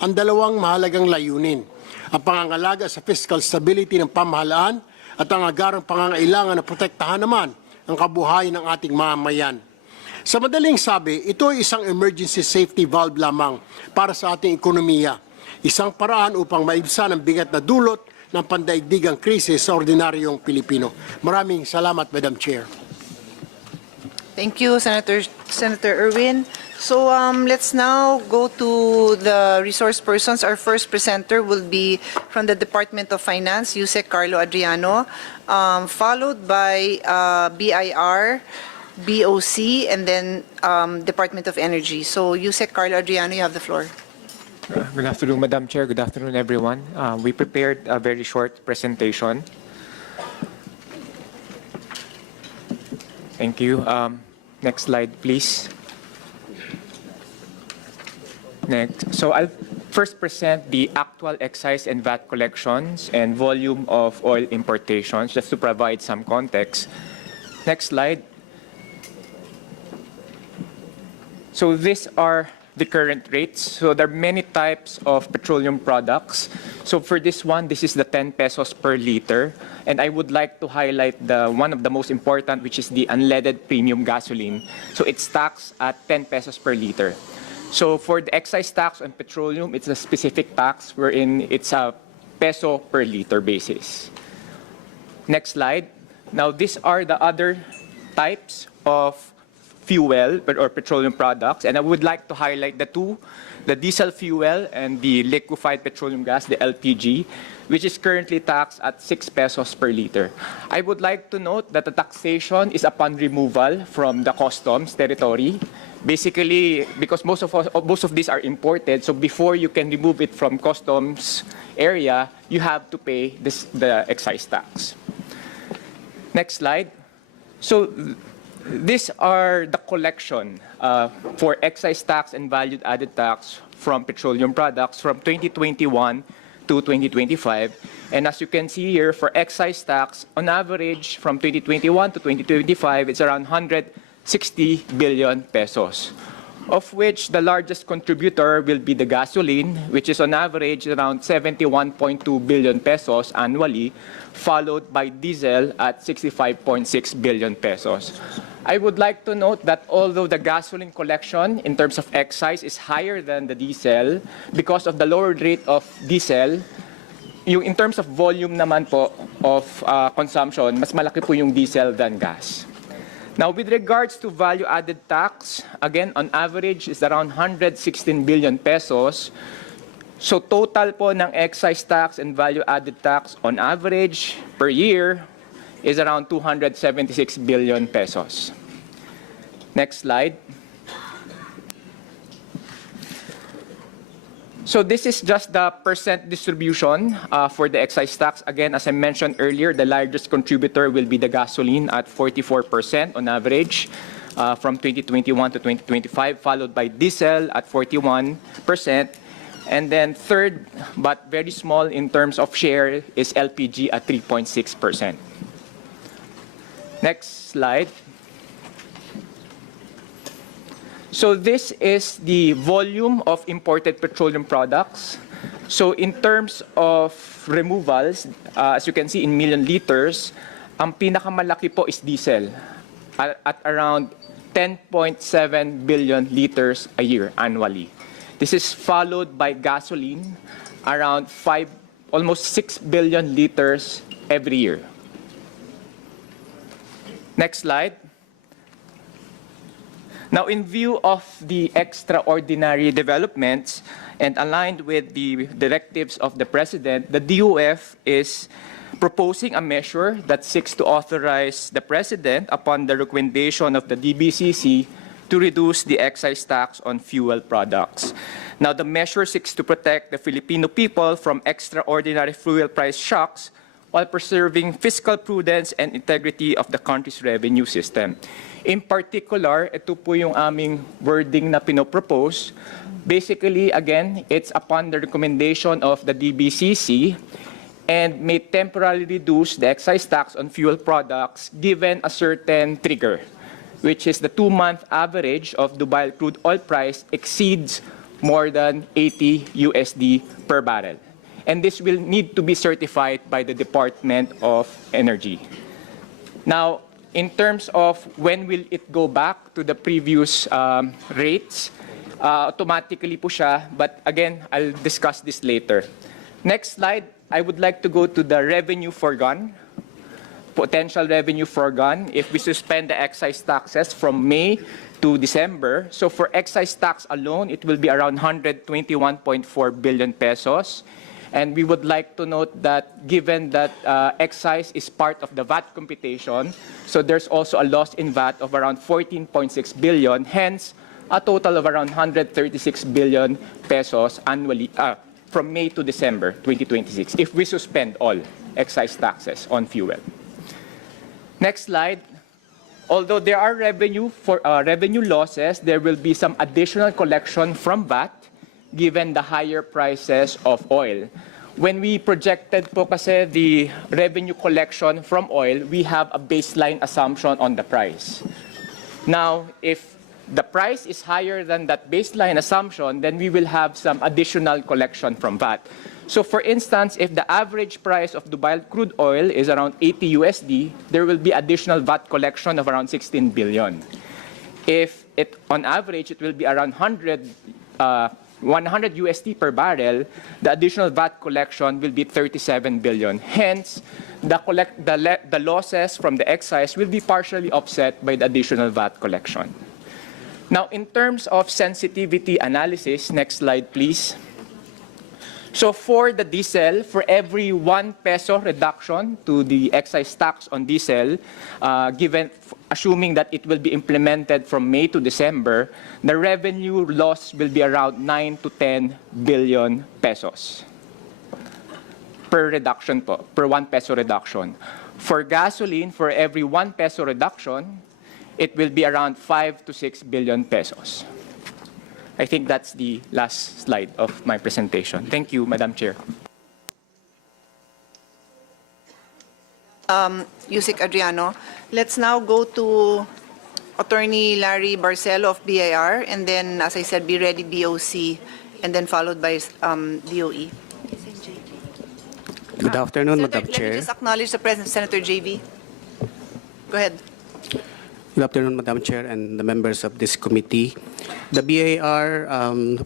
ang dalawang mahalagang layunin, ang pangangalaga sa fiscal stability ng pamahalaan at ang agarang pangangailangan na protektahan naman ang kabuhayan ng ating mamamayan. Sa madaling sabi, ito ay isang emergency safety valve lamang para sa ating ekonomiya, isang paraan upang maibsan ang bigat na dulot ng pandaigdigang krisis sa ordinaryong Pilipino. Maraming salamat, Madam Chair. Thank you, Senator Erwin. So let's now go to the resource persons. Our first presenter will be from the Department of Finance, Yusek Carlo Adriano, followed by BIR, BOC, and then Department of Energy. So Yusek Carlo Adriano, you have the floor. Good afternoon, Madam Chair. Good afternoon, everyone. We prepared a very short presentation. Thank you. Next slide, please. Next. So I'll first present the actual excise and VAT collections and volume of oil importations, just to provide some context. Next slide. So these are the current rates. So there are many types of petroleum products. So for this one, this is the 10 pesos per liter. And I would like to highlight one of the most important, which is the unleaded premium gasoline. So it's taxed at 10 pesos per liter. So for the excise tax on petroleum, it's a specific tax wherein it's a peso per liter basis. Next slide. Now these are the other types of fuel or petroleum products, and I would like to highlight the two, the diesel fuel and the liquefied petroleum gas, the LPG, which is currently taxed at 6 pesos per liter. I would like to note that the taxation is upon removal from the customs territory, basically because most of these are imported, so before you can remove it from customs area, you have to pay the excise tax. Next slide. So these are the collection for excise tax and value-added tax from petroleum products from 2021 to 2025. And as you can see here, for excise tax, on average, from 2021 to 2025, it's around 160 billion pesos, of which the largest contributor will be the gasoline, which is on average around 71.2 billion pesos annually, followed by diesel at 65.6 billion pesos. I would like to note that although the gasoline collection in terms of excise is higher than the diesel, because of the lower rate of diesel, in terms of volume naman po of consumption, mas malaki po yung diesel than gas. Now, with regards to value-added tax, again, on average, is around 116 billion pesos. So, total po ng excise tax and value-added tax on average per year is around 276 billion pesos. Next slide. So this is just the percent distribution for the excise tax. Again, as I mentioned earlier, the largest contributor will be the gasoline at 44% on average from 2021 to 2025, followed by diesel at 41%. And then third, but very small in terms of share, is LPG at 3.6%. Next slide. So this is the volume of imported petroleum products. So in terms of removals, as you can see in million liters, ang pinakamalaki po is diesel at around 10.7 billion liters a year annually. This is followed by gasoline, around almost 6 billion liters every year. Next slide. Now, in view of the extraordinary developments and aligned with the directives of the President, the DOF is proposing a measure that seeks to authorize the President, upon the recommendation of the DBCC, to reduce the excise tax on fuel products. Now, the measure seeks to protect the Filipino people from extraordinary fuel price shocks while preserving fiscal prudence and integrity of the country's revenue system. In particular, ito po yung aming wording na pinopropose. Basically, again, it's upon the recommendation of the DBCC and may temporarily reduce the excise tax on fuel products given a certain trigger, which is the 2-month average of Dubai crude oil price exceeds more than 80 USD per barrel. And this will need to be certified by the Department of Energy. Now, in terms of when will it go back to the previous rates, automatically po siya, but again, I'll discuss this later. Next slide, I would like to go to the revenue foregone, potential revenue foregone if we suspend the excise taxes from May to December. So for excise tax alone, it will be around 121.4 billion pesos. And we would like to note that given that excise is part of the VAT computation, so there's also a loss in VAT of around 14.6 billion, hence a total of around 136 billion pesos annually from May to December 2026, if we suspend all excise taxes on fuel. Next slide. Although there are revenue losses, there will be some additional collection from VAT given the higher prices of oil. When we projected po kasi the revenue collection from oil, we have a baseline assumption on the price. Now, if the price is higher than that baseline assumption, then we will have some additional collection from VAT. So for instance, if the average price of Dubai crude oil is around 80 USD, there will be additional VAT collection of around 16 billion. If on average it will be around 100 USD per barrel, the additional VAT collection will be 37 billion. Hence, the losses from the excise will be partially offset by the additional VAT collection. Now, in terms of sensitivity analysis, next slide, please. So for the diesel, for every 1 peso reduction to the excise tax on diesel, assuming that it will be implemented from May to December, the revenue loss will be around 9 to 10 billion pesos per reduction po, per 1 peso reduction. For gasoline, for every 1 peso reduction, it will be around 5 to 6 billion pesos. I think that's the last slide of my presentation. Thank you, Madam Chair. Yusik Adriano. Let's now go to Attorney Larry Barcelo of BIR, and then, as I said, be ready BOC, and then followed by DOE. Good afternoon, Senator, Madam Chair. Let me just acknowledge the presence of Senator JV. Go ahead. Good afternoon, Madam Chair and the members of this committee. The BIR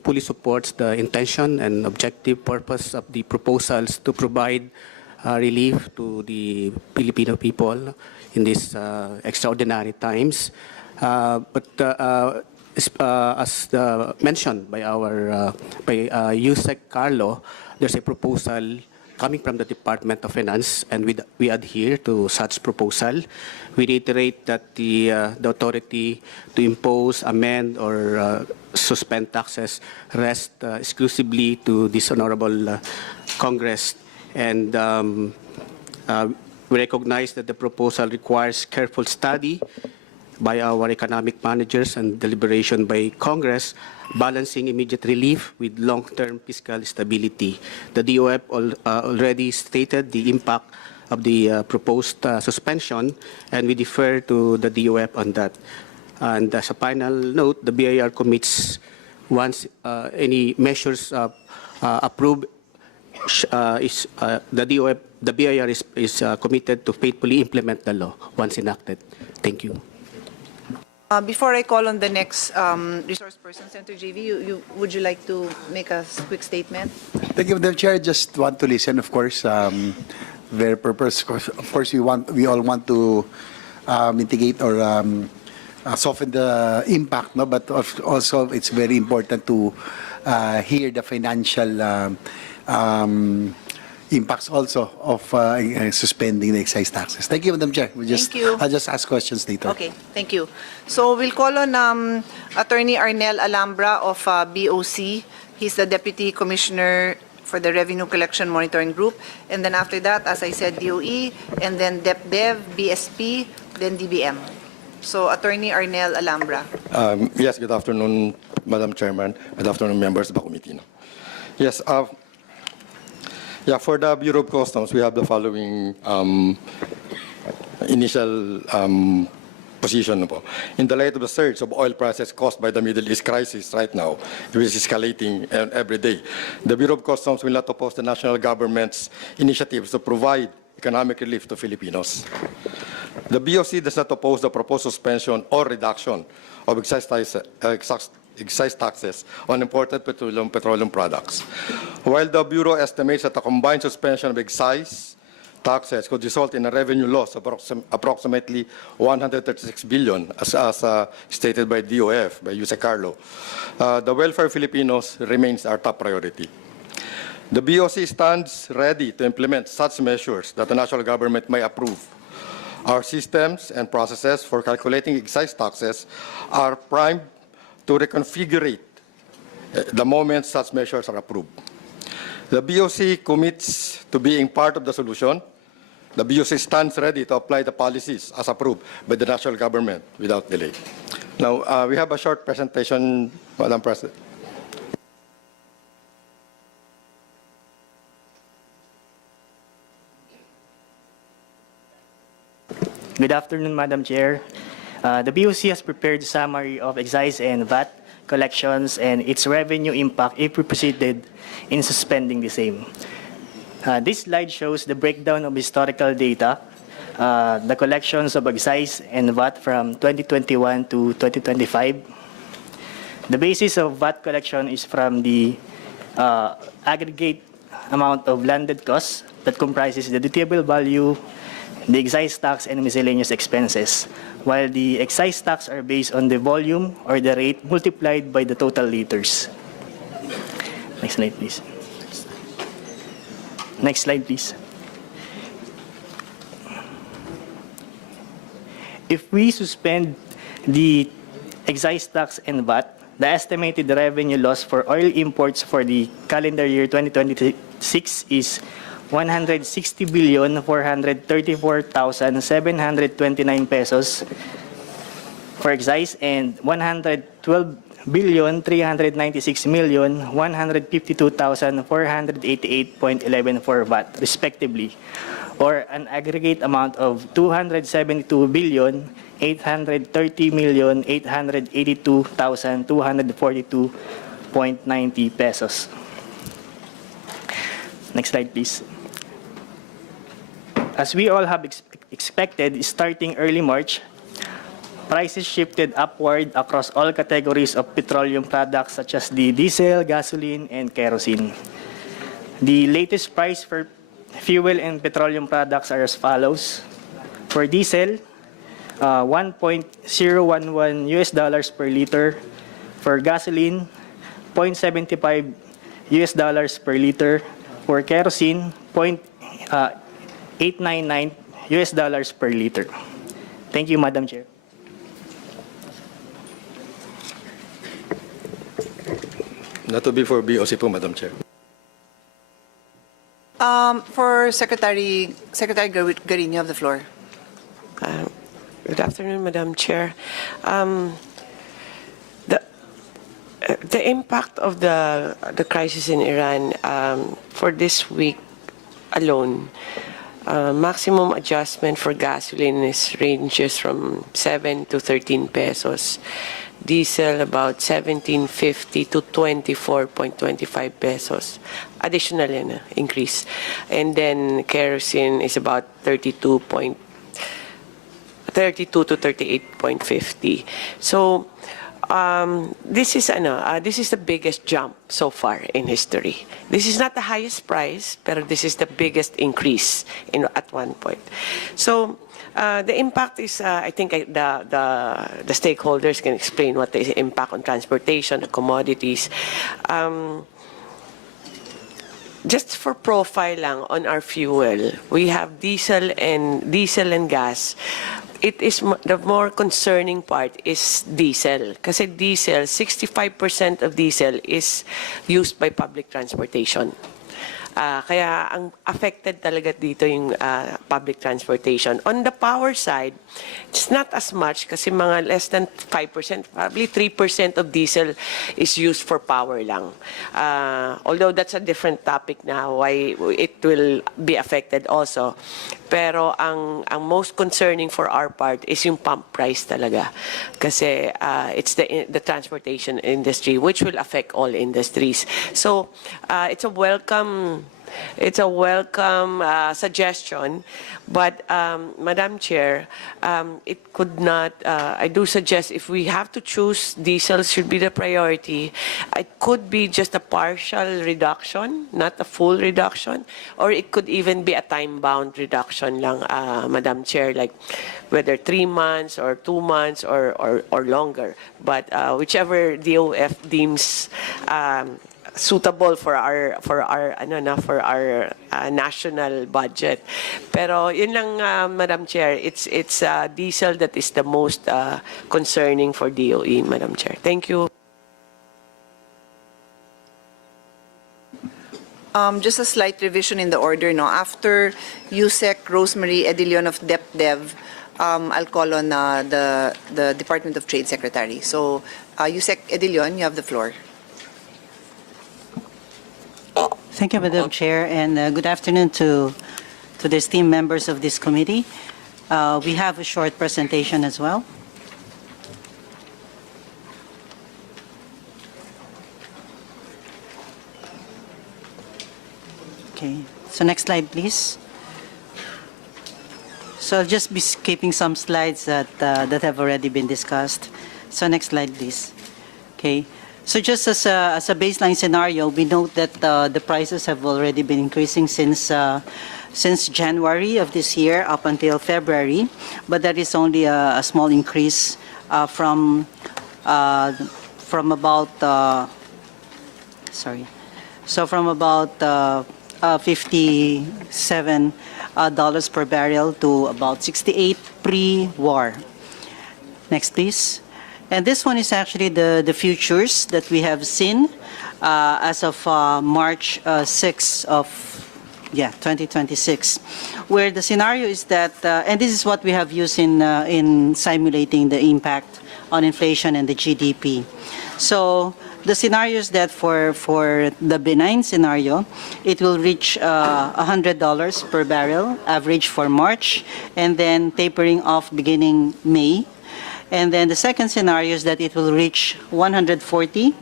fully supports the intention and objective purpose of the proposals to provide relief to the Filipino people in these extraordinary times. But as mentioned by our Yusek Carlo, there's a proposal coming from the Department of Finance, and we adhere to such proposal. We reiterate that the authority to impose, amend, or suspend taxes rests exclusively to this honorable Congress. And we recognize that the proposal requires careful study by our economic managers and deliberation by Congress, balancing immediate relief with long-term fiscal stability. The DOF already stated the impact of the proposed suspension, and we defer to the DOF on that. And as a final note, the BIR commits, once any measures approved, the BIR is committed to faithfully implement the law once enacted. Thank you. Before I call on the next resource person, Senator JV, would you like to make a quick statement? Thank you, Madam Chair. Just want to listen, of course. Very purpose. Of course, we all want to mitigate or soften the impact, no. But also, it's very important to hear the financial impacts also of suspending the excise taxes. Thank you, Madam Chair. Thank you. I'll just ask questions later. Okay, thank you. So we'll call on Attorney Arnel Alhambra of BOC. He's the Deputy Commissioner for the Revenue Collection Monitoring Group. And then after that, as I said, DOE, and then DepDev, BSP, then DBM. So Attorney Arnel Alhambra. Yes, good afternoon, Madam Chairman. Good afternoon, members of the committee. Yes, yeah, for the Bureau of Customs, we have the following initial position po. In the light of the surge of oil prices caused by the Middle East crisis right now, which is escalating every day, the Bureau of Customs will not oppose the national government's initiatives to provide economic relief to Filipinos. The BOC does not oppose the proposed suspension or reduction of excise taxes on imported petroleum products. While the Bureau estimates that a combined suspension of excise taxes could result in a revenue loss of approximately 136 billion, as stated by DOF, by Jose Carlo, the welfare of Filipinos remains our top priority. The BOC stands ready to implement such measures that the national government may approve. Our systems and processes for calculating excise taxes are primed to reconfigure the moment such measures are approved. The BOC commits to being part of the solution. The BOC stands ready to apply the policies as approved by the national government without delay. Now, we have a short presentation, Madam President. Good afternoon, Madam Chair. The BOC has prepared a summary of excise and VAT collections and its revenue impact if we proceeded in suspending the same. This slide shows the breakdown of historical data, the collections of excise and VAT from 2021 to 2025. The basis of VAT collection is from the aggregate amount of landed costs that comprises the dutiable value, the excise tax, and miscellaneous expenses, while the excise tax are based on the volume or the rate multiplied by the total liters. Next slide, please. Next slide, please. If we suspend the excise tax and VAT, the estimated revenue loss for oil imports for the calendar year 2026 is 160,434,729 pesos for excise and 112,396,152,488.11 for VAT, respectively, or an aggregate amount of 272,830,882,242.90 pesos. Next slide, please. As we all have expected, starting early March, prices shifted upward across all categories of petroleum products such as the diesel, gasoline, and kerosene. The latest price for fuel and petroleum products are as follows. For diesel, $1.011 US per liter. For gasoline, $0.75 US per liter. For kerosene, $0.899 US per liter. Thank you, Madam Chair. That will be for BOC po, Madam Chair. For Secretary Garin, you have the floor. Good afternoon, Madam Chair. The impact of the crisis in Iran for this week alone, maximum adjustment for gasoline ranges from 7 to 13 pesos. Diesel about 17.50 to 24.25 pesos. Additional increase. And then kerosene is about 32 to 38.50. So this is the biggest jump so far in history. This is not the highest price, but this is the biggest increase at one point. So the impact is, I think the stakeholders can explain what the impact on transportation, the commodities. Just for profile lang on our fuel, we have diesel and gas. It is the more concerning part is diesel. Kasi diesel, 65% of diesel is used by public transportation. Kaya ang affected talaga dito yung public transportation. On the power side, it's not as much kasi mga less than 5%, probably 3% of diesel is used for power lang. Although that's a different topic na why it will be affected also. Pero ang most concerning for our part is yung pump price talaga. Kasi it's the transportation industry which will affect all industries. So it's a welcome suggestion, but Madam Chair, it could not, I do suggest if we have to choose, diesel should be the priority. It could be just a partial reduction, not a full reduction, or it could even be a time-bound reduction lang, Madam Chair, like whether 3 months or 2 months or longer. But whichever DOF deems suitable for our national budget. Pero yun lang, Madam Chair, it's diesel that is the most concerning for DOE, Madam Chair. Thank you. Just a slight revision in the order, no? After Yusek Rosemary Edilion of DepDev, I'll call on the Department of Trade Secretary. So, Yusek Edilion, you have the floor. Thank you, Madam Chair, and good afternoon to the esteemed members of this committee. We have a short presentation as well. Okay, so next slide, please. So I'll just be skipping some slides that have already been discussed. So next slide, please. Okay. So just as a baseline scenario, we note that the prices have already been increasing since January of this year up until February, but that is only a small increase from about $57 per barrel to about 68 pre-war. Next, please. And this one is actually the futures that we have seen as of March 6 of 2026, where the scenario is that, and this is what we have used in simulating the impact on inflation and the GDP. So the scenario is that for the benign scenario, it will reach $100 per barrel average for March, and then tapering off beginning May. And then the second scenario is that it will reach $140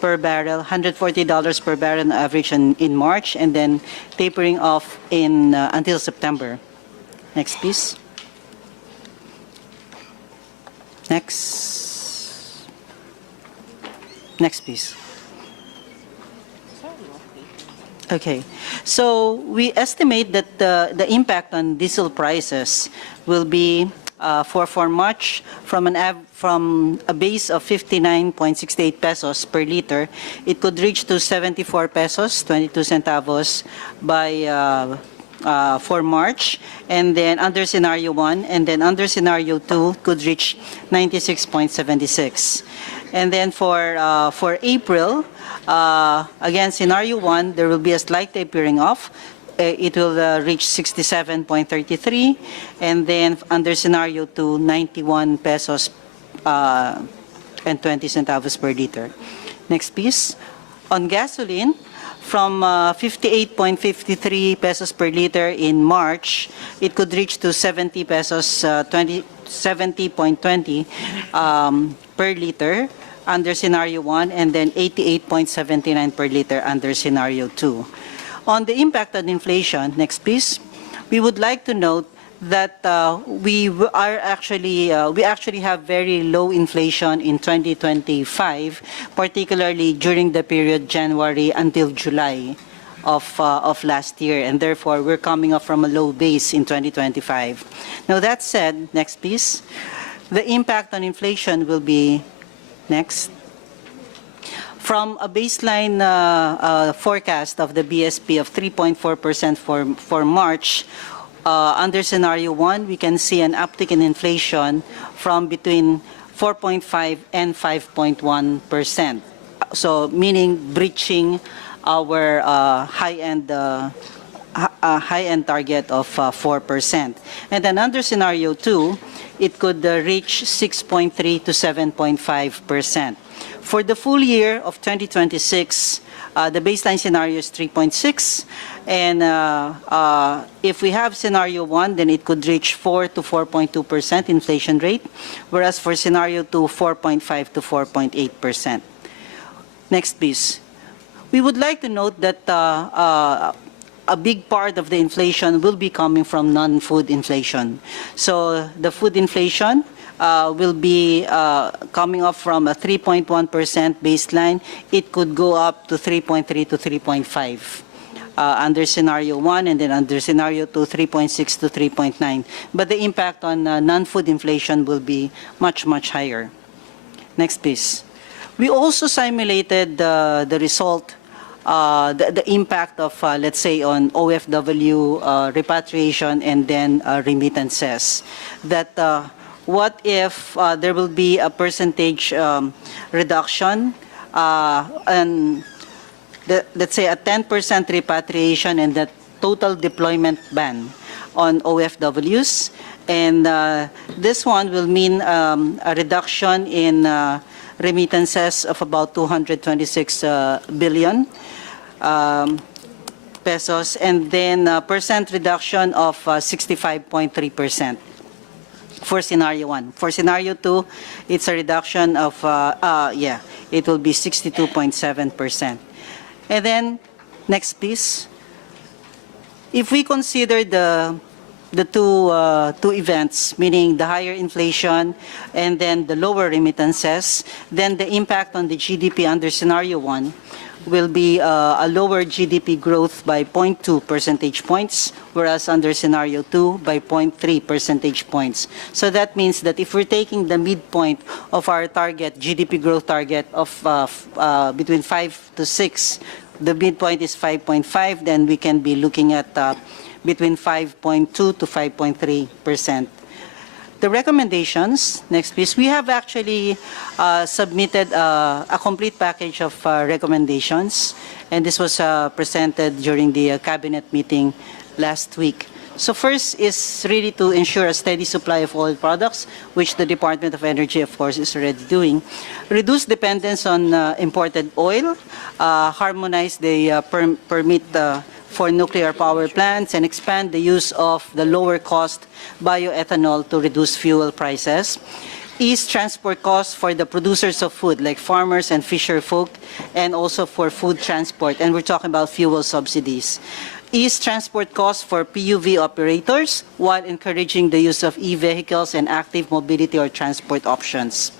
per barrel, $140 per barrel average in March, and then tapering off until September. Next, please. Next, please. Okay, so we estimate that the impact on diesel prices will be for March from a base of 59.68 pesos per liter, it could reach to 74 pesos 22 centavos for March, and then under scenario 1, and then under scenario 2 could reach 96.76. And then for April, again scenario 1, there will be a slight tapering off. It will reach 67.33, and then under scenario 2, 91 pesos and 20 centavos per liter. Next, please. On gasoline, from 58.53 pesos per liter in March, it could reach to 70 pesos 70.20 per liter under scenario 1, and then 88.79 per liter under scenario 2. On the impact on inflation, next please, we would like to note that we actually have very low inflation in 2025, particularly during the period January until July of last year, and therefore we're coming up from a low base in 2025. Now that said, next please, the impact on inflation will be next. From a baseline forecast of the BSP of 3.4% for March, under scenario 1, we can see an uptick in inflation from between 4.5 and 5.1%. So meaning breaching our high-end target of 4%. And then under scenario 2, it could reach 6.3 to 7.5%. For the full year of 2026, the baseline scenario is 3.6, and if we have scenario 1, then it could reach 4 to 4.2% inflation rate, whereas for scenario 2, 4.5 to 4.8%. Next, please. We would like to note that a big part of the inflation will be coming from non-food inflation. So the food inflation will be coming up from a 3.1% baseline. It could go up to 3.3 to 3.5 under scenario 1, and then under scenario 2, 3.6 to 3.9. But the impact on non-food inflation will be much, much higher. Next, please. We also simulated the result, the impact of, let's say, on OFW repatriation and then remittances. That what if there will be a percentage reduction and let's say a 10% repatriation and the total deployment ban on OFWs, and this one will mean a reduction in remittances of about 226 billion pesos, and then a percent reduction of 65.3%. For scenario 1. For scenario 2, it's a reduction of, it will be 62.7%. And then, next please. If we consider the two events, meaning the higher inflation and then the lower remittances, then the impact on the GDP under scenario 1 will be a lower GDP growth by 0.2 percentage points, whereas under scenario 2 by 0.3 percentage points. So that means that if we're taking the midpoint of our target, GDP growth target of between 5 to 6, the midpoint is 5.5, then we can be looking at between 5.2 to 5.3%. The recommendations, next please. We have actually submitted a complete package of recommendations, and this was presented during the cabinet meeting last week. So first is really to ensure a steady supply of oil products, which the Department of Energy, of course, is already doing. Reduce dependence on imported oil, harmonize the permit for nuclear power plants, and expand the use of the lower cost bioethanol to reduce fuel prices. Ease transport costs for the producers of food, like farmers and fisher folk, and also for food transport, and we're talking about fuel subsidies. Ease transport costs for PUV operators while encouraging the use of e-vehicles and active mobility or transport options.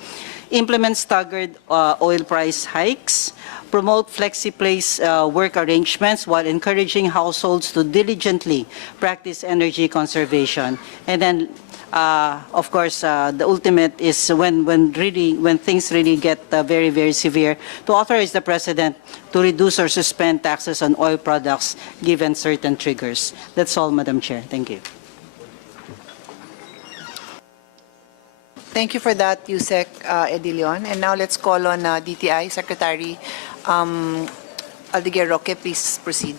Implement staggered oil price hikes. Promote flexi-place work arrangements while encouraging households to diligently practice energy conservation. And then, of course, the ultimate is when things really get very, very severe, to authorize the President to reduce or suspend taxes on oil products given certain triggers. That's all, Madam Chair. Thank you. Thank you for that, Yusek Edilion. And now let's call on DTI Secretary Aldeguer Roque. Please proceed.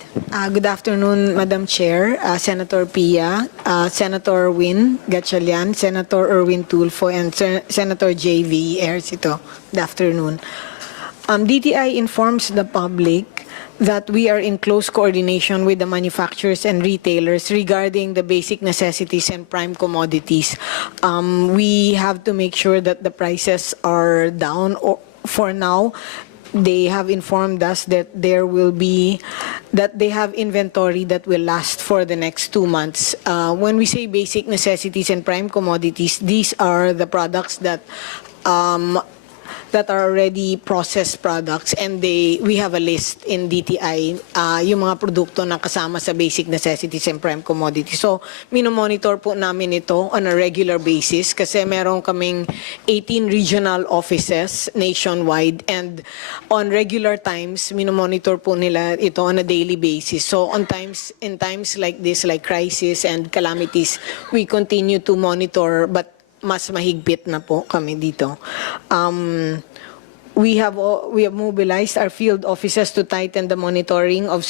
Good afternoon, Madam Chair, Senator Pia, Senator Win Gatchalian, Senator Erwin Tulfo, and Senator J.V. Ejercito. Good afternoon. DTI informs the public that we are in close coordination with the manufacturers and retailers regarding the basic necessities and prime commodities. We have to make sure that the prices are down. For now, they have informed us that they have inventory that will last for the next 2 months. When we say basic necessities and prime commodities, these are the products that are already processed products, and we have a list in DTI, yung mga produkto na kasama sa basic necessities and prime commodities. So, minomonitor po namin ito on a regular basis kasi meron kaming 18 regional offices nationwide, and on regular times, minomonitor po nila ito on a daily basis. So, in times like this, like crisis and calamities, we continue to monitor, but mas mahigpit na po kami dito. we have mobilized our field officers to tighten the monitoring of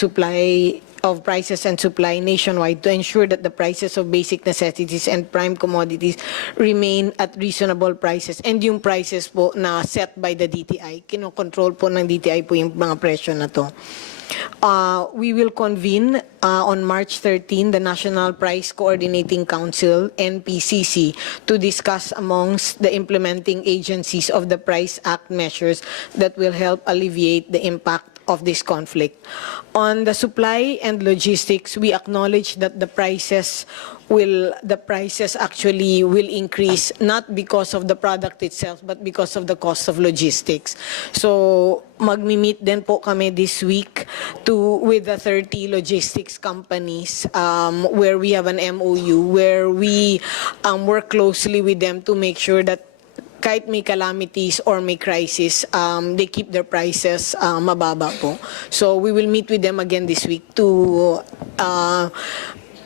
prices and supply nationwide to ensure that the prices of basic necessities and prime commodities remain at reasonable prices. And yung prices po na set by the DTI, kinokontrol po ng DTI po yung mga presyo na to. We will convene on March 13 the National Price Coordinating Council, NPCC, to discuss amongst the implementing agencies of the Price Act measures that will help alleviate the impact of this conflict. On the supply and logistics, we acknowledge that the prices actually will increase not because of the product itself but because of the cost of logistics. So magmi-meet din po kami this week with the 30 logistics companies where we have an MOU where we work closely with them to make sure that kahit may calamities or may crisis, they keep their prices mababa po. So we will meet with them again this week to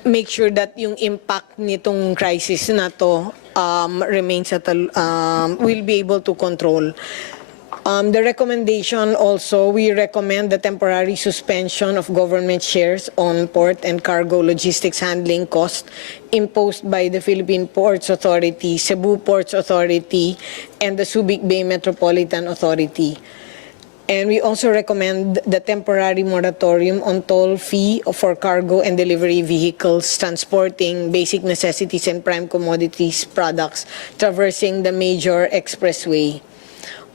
make sure that yung impact nitong crisis na to remains at will be able to control. The recommendation also, we recommend the temporary suspension of government shares on port and cargo logistics handling cost imposed by the Philippine Ports Authority, Cebu Ports Authority, and the Subic Bay Metropolitan Authority. And we also recommend the temporary moratorium on toll fee for cargo and delivery vehicles transporting basic necessities and prime commodities products traversing the major expressway.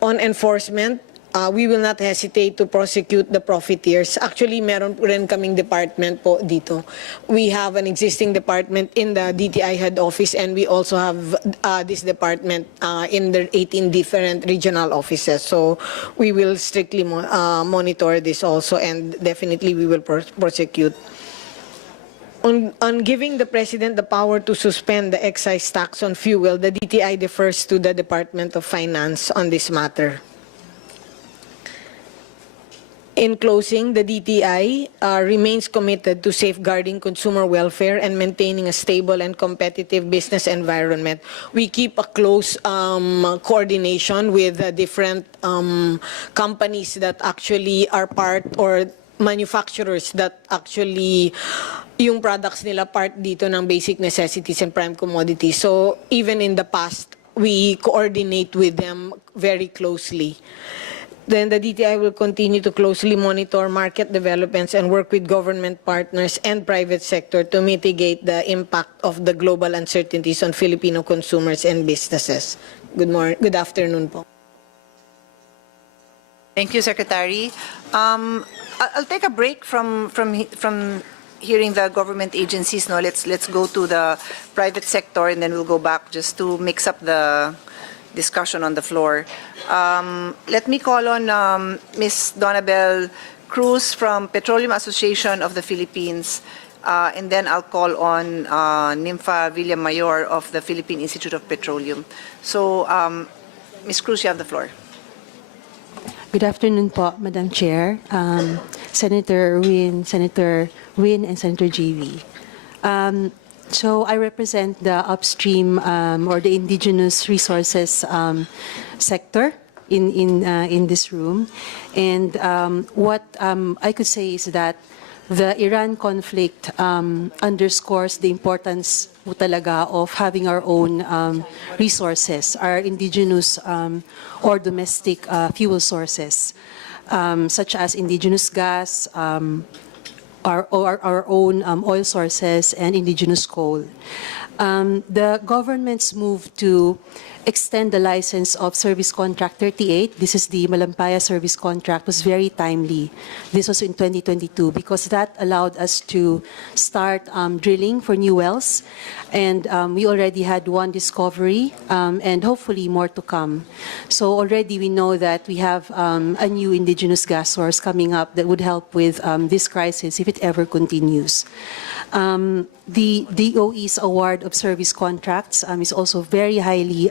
On enforcement, we will not hesitate to prosecute the profiteers. Actually, meron rin kaming department po dito. We have an existing department in the DTI head office and we also have this department in the 18 different regional offices. So we will strictly monitor this also and definitely we will prosecute. On giving the President the power to suspend the excise tax on fuel, the DTI defers to the Department of Finance on this matter. In closing, the DTI remains committed to safeguarding consumer welfare and maintaining a stable and competitive business environment. We keep a close coordination with different companies that actually are part or manufacturers that actually yung products nila part dito ng basic necessities and prime commodities. So even in the past, we coordinate with them very closely. Then the DTI will continue to closely monitor market developments and work with government partners and private sector to mitigate the impact of the global uncertainties on Filipino consumers and businesses. Good afternoon po. Thank you, Secretary. I'll take a break from hearing the government agencies. No, let's go to the private sector and then we'll go back just to mix up the discussion on the floor. Let me call on Ms. Donabel Cruz from Petroleum Association of the Philippines, and then I'll call on Nympha Villamayor of the Philippine Institute of Petroleum. So, Ms. Cruz, you have the floor. Good afternoon po, Madam Chair, Senator Win, and Senator JV. So I represent the upstream or the indigenous resources sector in this room, and what I could say is that the Iran conflict underscores the importance po talaga of having our own resources, our indigenous or domestic fuel sources, such as indigenous gas, our own oil sources, and indigenous coal. The government's move to extend the license of Service Contract 38, this is the Malampaya Service Contract, was very timely. This was in 2022 because that allowed us to start drilling for new wells, and we already had one discovery and hopefully more to come. So already we know that we have a new indigenous gas source coming up that would help with this crisis if it ever continues. The DOE's award of service contracts is also very highly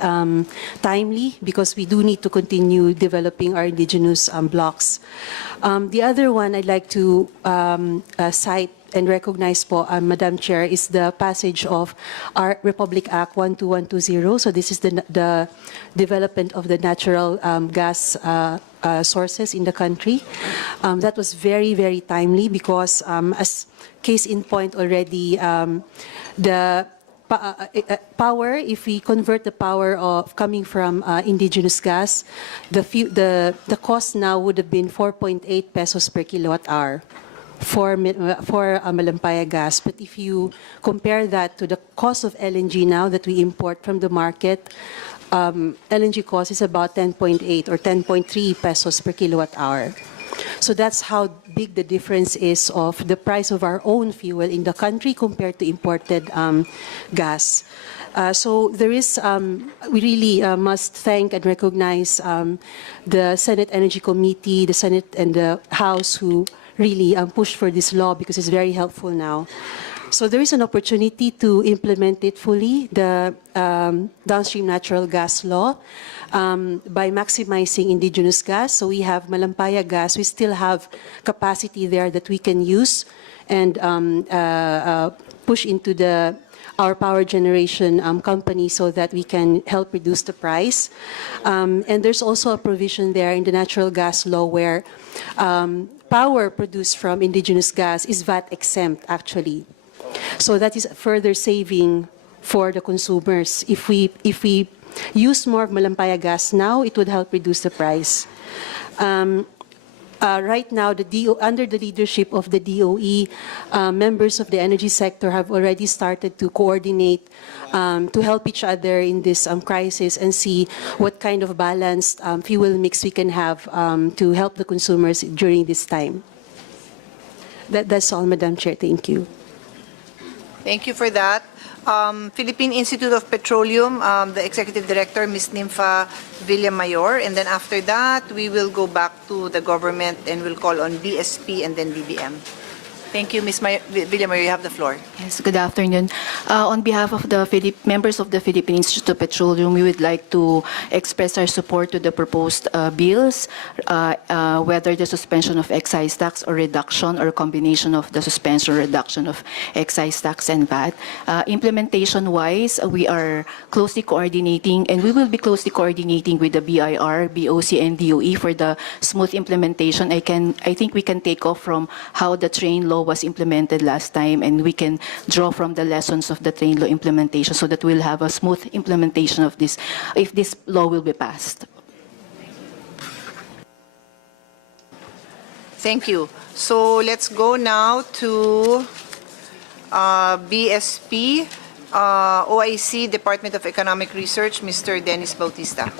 timely because we do need to continue developing our indigenous blocks. The other one I'd like to cite and recognize po, Madam Chair, is the passage of our Republic Act 12120. So this is the development of the natural gas sources in the country. That was very, very timely because, as case in point already, the power, if we convert the power of coming from indigenous gas, the cost now would have been 4.8 pesos per kilowatt hour for Malampaya gas. But if you compare that to the cost of LNG now that we import from the market, LNG cost is about 10.8 or 10.3 pesos per kilowatt hour. So that's how big the difference is of the price of our own fuel in the country compared to imported gas. So there is, we really must thank and recognize the Senate Energy Committee, the Senate and the House who really pushed for this law because it's very helpful now. So there is an opportunity to implement it fully, the downstream natural gas law, by maximizing indigenous gas. So we have Malampaya gas. We still have capacity there that we can use and push into our power generation company so that we can help reduce the price. And there's also a provision there in the natural gas law where power produced from indigenous gas is VAT exempt, actually. So that is further saving for the consumers. If we use more of Malampaya gas now, it would help reduce the price. Right now, under the leadership of the DOE, members of the energy sector have already started to coordinate to help each other in this crisis and see what kind of balanced fuel mix we can have to help the consumers during this time. That's all, Madam Chair. Thank you. Thank you for that. Philippine Institute of Petroleum, the Executive Director, Ms. Nympha Villamayor. And then after that, we will go back to the government and we'll call on BSP and then BBM. Thank you, Ms. Villamayor. You have the floor. Yes, good afternoon. On behalf of the members of the Philippine Institute of Petroleum, we would like to express our support to the proposed bills, whether the suspension of excise tax or reduction or combination of the suspension or reduction of excise tax and VAT. Implementation-wise, we are closely coordinating, and we will be closely coordinating with the BIR, BOC, and DOE for the smooth implementation. I think we can take off from how the train law was implemented last time, and we can draw from the lessons of the train law implementation so that we'll have a smooth implementation of this, if this law will be passed. Thank you. So let's go now to BSP, OIC, Department of Economic Research, Mr. Dennis Bautista.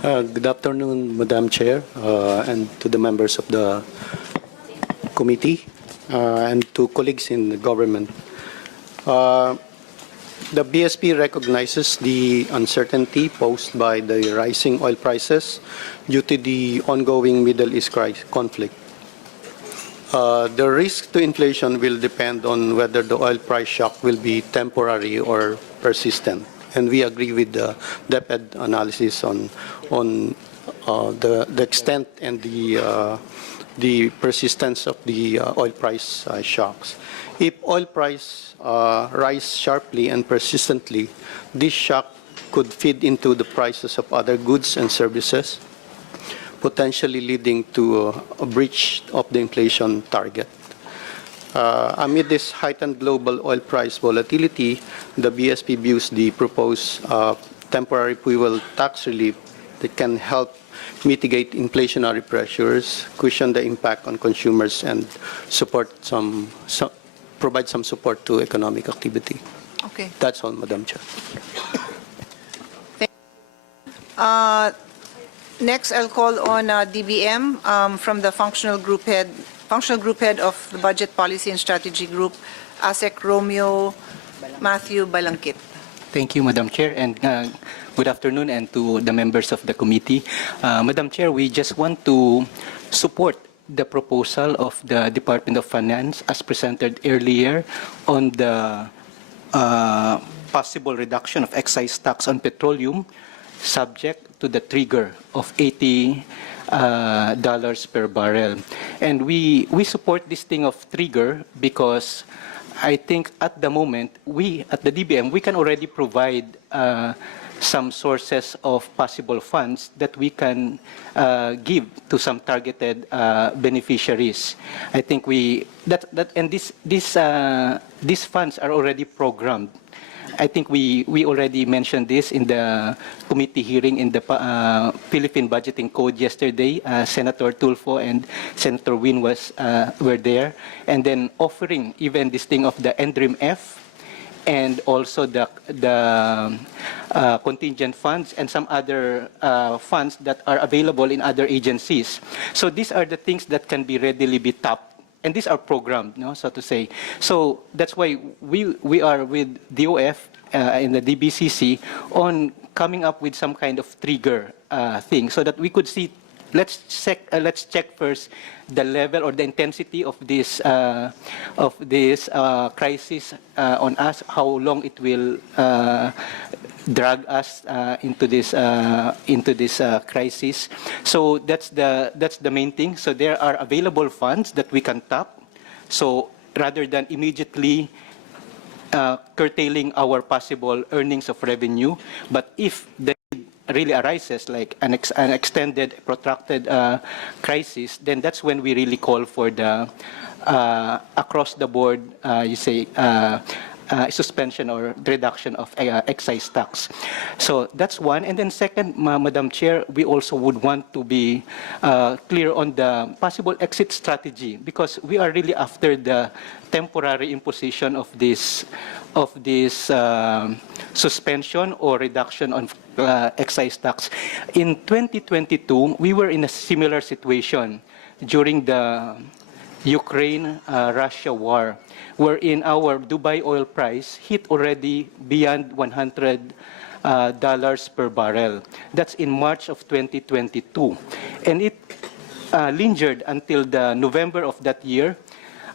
Good afternoon, Madam Chair, and to the members of the committee and to colleagues in the government. The BSP recognizes the uncertainty posed by the rising oil prices due to the ongoing Middle East conflict. The risk to inflation will depend on whether the oil price shock will be temporary or persistent. And we agree with the depth analysis on the extent and the persistence of the oil price shocks. If oil price rise sharply and persistently, this shock could feed into the prices of other goods and services, potentially leading to a breach of the inflation target. Amid this heightened global oil price volatility, the BSP views the proposed temporary fuel tax relief that can help mitigate inflationary pressures, cushion the impact on consumers, and provide some support to economic activity. Okay. That's all, Madam Chair. Next, I'll call on DBM from the functional group head of the Budget Policy and Strategy Group, ASEC Romeo Matthew Balangkit. Thank you, Madam Chair, and good afternoon, and to the members of the committee. Madam Chair, we just want to support the proposal of the Department of Finance as presented earlier on the possible reduction of excise tax on petroleum subject to the trigger of $80 per barrel. And we support this thing of trigger because I think at the moment, we at the DBM, we can already provide some sources of possible funds that we can give to some targeted beneficiaries. I think these funds are already programmed. I think we already mentioned this in the committee hearing in the Philippine Budgeting Code yesterday. Senator Tulfo and Senator Win were there, and then offering even this thing of the NDRIM F, and also the contingent funds and some other funds that are available in other agencies. So these are the things that can be readily be tapped. And these are programmed, no, so to say. So that's why we are with DOF in the DBCC on coming up with some kind of trigger thing, so that we could see. Let's check first the level or the intensity of this crisis on us. How long it will drag us into this crisis. So that's the main thing. So there are available funds that we can tap. So rather than immediately curtailing our possible earnings of revenue, but if the need really arises, like an extended, protracted crisis, then that's when we really call for the across the board, suspension or reduction of excise tax. So that's one. And then second, Madam Chair, we also would want to be clear on the possible exit strategy, because we are really after the temporary imposition of this suspension or reduction on excise tax. In 2022, we were in a similar situation during the Ukraine-Russia war, wherein our Dubai oil price hit already beyond $100 per barrel. That's in March of 2022. And it lingered until the November of that year.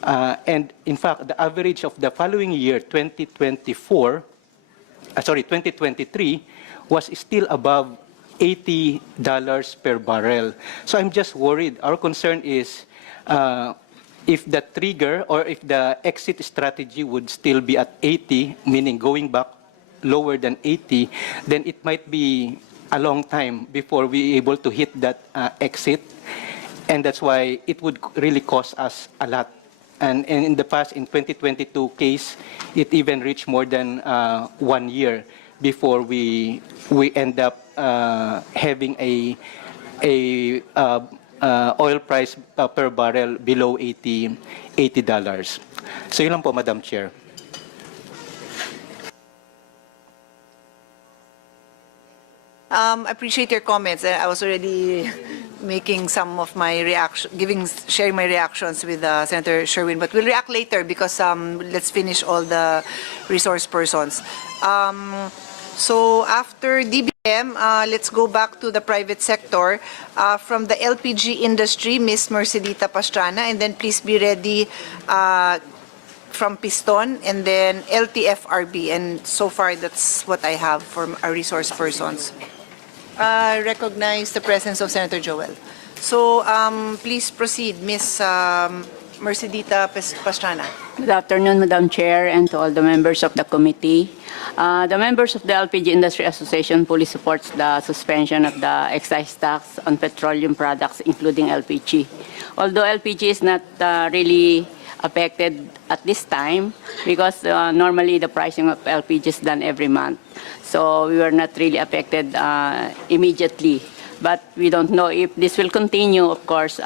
And in fact, the average of the following year, 2023, was still above $80 per barrel. So I'm just worried. Our concern is if the trigger or if the exit strategy would still be at 80, meaning going back lower than 80, then it might be a long time before we're able to hit that exit. And that's why it would really cost us a lot. And in the past, in 2022 case, it even reached more than 1 year before we end up having a oil price per barrel below $80. So yun lang po, Madam Chair. Appreciate your comments. I was already making some of my sharing my reactions with Senator Sherwin, but we'll react later because let's finish all the resource persons. So after DBM, let's go back to the private sector. From the LPG industry, Ms. Mercedita Pastrana, and then please be ready from Piston, and then LTFRB. And so far, that's what I have from our resource persons. Recognize the presence of Senator Joel. So please proceed, Ms. Mercedita Pastrana. Good afternoon, Madam Chair, and to all the members of the committee. The members of the LPG Industry Association fully supports the suspension of the excise tax on petroleum products, including LPG. Although LPG is not really affected at this time, because normally the pricing of LPG is done every month. So we were not really affected immediately. But we don't know if this will continue, of course.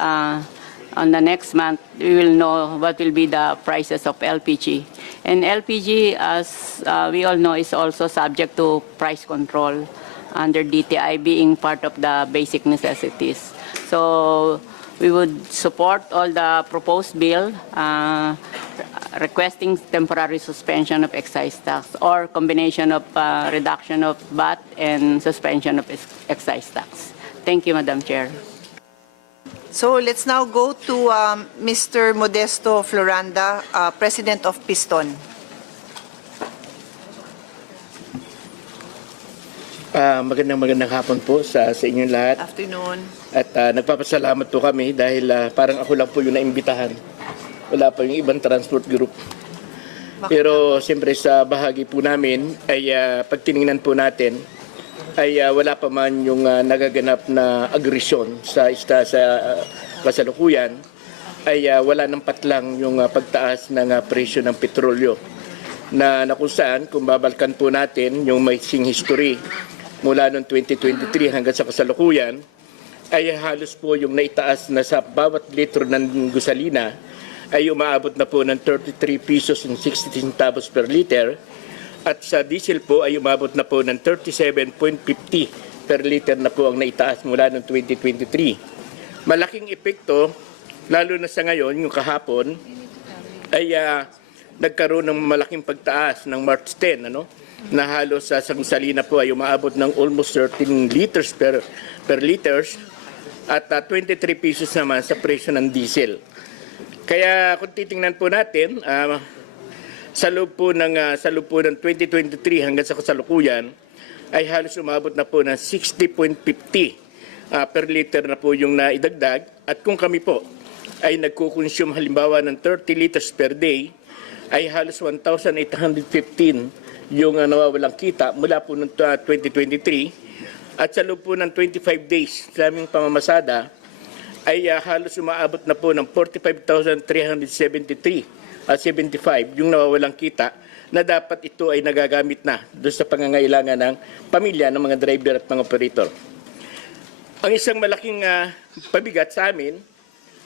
On the next month, we will know what will be the prices of LPG. And LPG, as we all know, is also subject to price control under DTI, being part of the basic necessities. So we would support all the proposed bill requesting temporary suspension of excise tax or combination of reduction of VAT and suspension of excise tax. Thank you, Madam Chair. So let's now go to Mr. Modesto Floranda, President of Piston. Magandang hapon po sa inyong lahat. Afternoon. At nagpapasalamat po kami dahil parang ako lang po yung naimbitahan. Wala pa yung ibang transport group. Pero siyempre sa bahagi po namin ay pag tiningnan po natin ay wala pa man yung nagaganap na agresyon sa kasalukuyan, ay wala nang patlang yung pagtaas ng presyo ng petrolyo na kung saan, kung babalkan po natin yung maitsing history mula noong 2023 hanggang sa kasalukuyan, ay halos po yung naitaas na sa bawat litro ng gasolina ay umaabot na po ng 33 pesos and 60 centavos per liter, at sa diesel po ay umabot na po ng 37.50 per liter na po ang naitaas mula noong 2023. Malaking epekto, lalo na sa ngayon, yung kahapon, ay nagkaroon ng malaking pagtaas ng March 10, na halos sa gasolina po ay umaabot ng almost 13 liters per liters, at 23 pesos naman sa presyo ng diesel. Kaya kung titingnan po natin, sa loob po ng 2023 hanggang sa kasalukuyan, ay halos umabot na po ng 60.50 per liter na po yung naidagdag. At kung kami po ay nagkukonsume halimbawa ng 30 liters per day, ay halos 1,815 yung nawawalang kita mula po ng 2023. At sa loob po ng 25 days sa aming pamamasada, ay halos umaabot na po ng 45,375 yung nawawalang kita, na dapat ito ay nagagamit na doon sa pangangailangan ng pamilya ng mga driver at mga operator. Ang isang malaking pabigat sa amin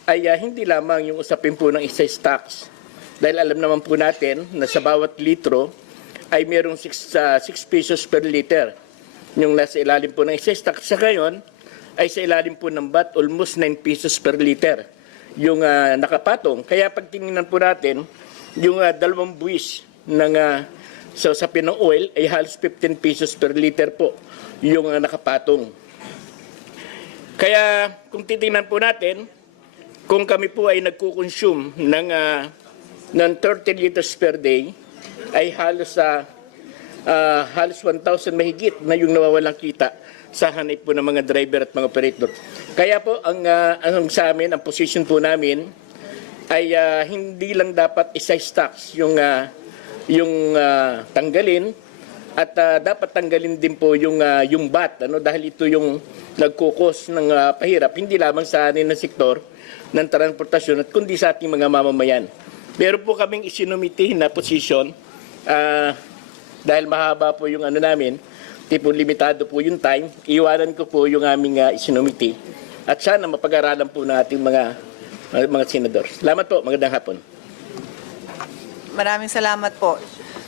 ay hindi lamang yung usapin po ng excise tax, dahil alam naman po natin na sa bawat litro ay mayroong 6 pesos per liter yung nasa ilalim po ng excise tax. Sa ngayon ay sa ilalim po ng VAT, almost 9 pesos per liter yung nakapatong. Kaya pag tingnan po natin, yung 2 buwis ng sa usapin ng oil ay halos 15 pesos per liter po yung nakapatong. Kaya kung titingnan po natin, kung kami po ay nagkukonsume ng 30 liters per day, ay halos 1,000 mahigit na yung nawawalang kita sa hanay po ng mga driver at mga operator. Kaya po ang sa amin, ang position po namin ay hindi lang dapat excise tax yung tanggalin, at dapat tanggalin din po yung VAT, dahil ito yung nagkukos ng pahirap hindi lamang sa anin ng sektor ng transportasyon, at kundi sa ating mga mamamayan. Meron po kaming isinumiti na position, dahil mahaba po yung namin, tipong limitado po yung time, iwanan ko po yung aming isinumiti, at sana mapag-aralan po ng ating mga senador. Salamat po, magandang hapon. Maraming salamat po.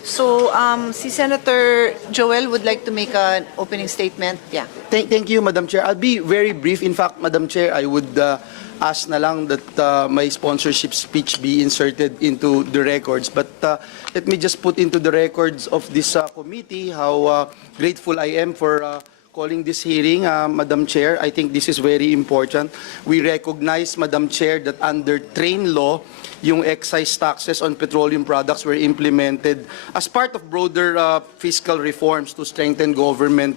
So, si Senator Joel would like to make an opening statement. Yeah. Thank you, Madam Chair. I'll be very brief. In fact, Madam Chair, I would ask na lang that my sponsorship speech be inserted into the records. But let me just put into the records of this committee how grateful I am for calling this hearing, Madam Chair. I think this is very important. We recognize, Madam Chair, that under train law, yung excise taxes on petroleum products were implemented as part of broader fiscal reforms to strengthen government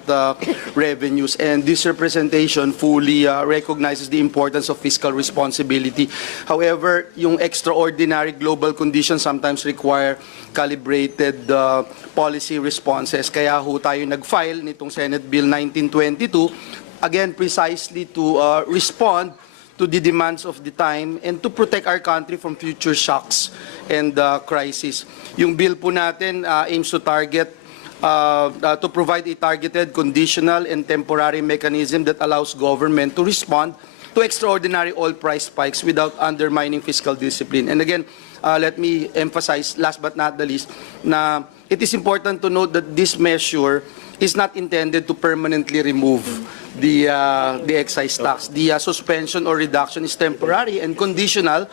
revenues. And this representation fully recognizes the importance of fiscal responsibility. However, yung extraordinary global conditions sometimes require calibrated policy responses. Kaya ho tayo nag-file nitong Senate Bill 1922, again precisely to respond to the demands of the time and to protect our country from future shocks and crises. Yung bill po natin aims to target to provide a targeted, conditional, and temporary mechanism that allows government to respond to extraordinary oil price spikes without undermining fiscal discipline. And again, let me emphasize, last but not the least, na it is important to note that this measure is not intended to permanently remove the excise tax. The suspension or reduction is temporary and conditional.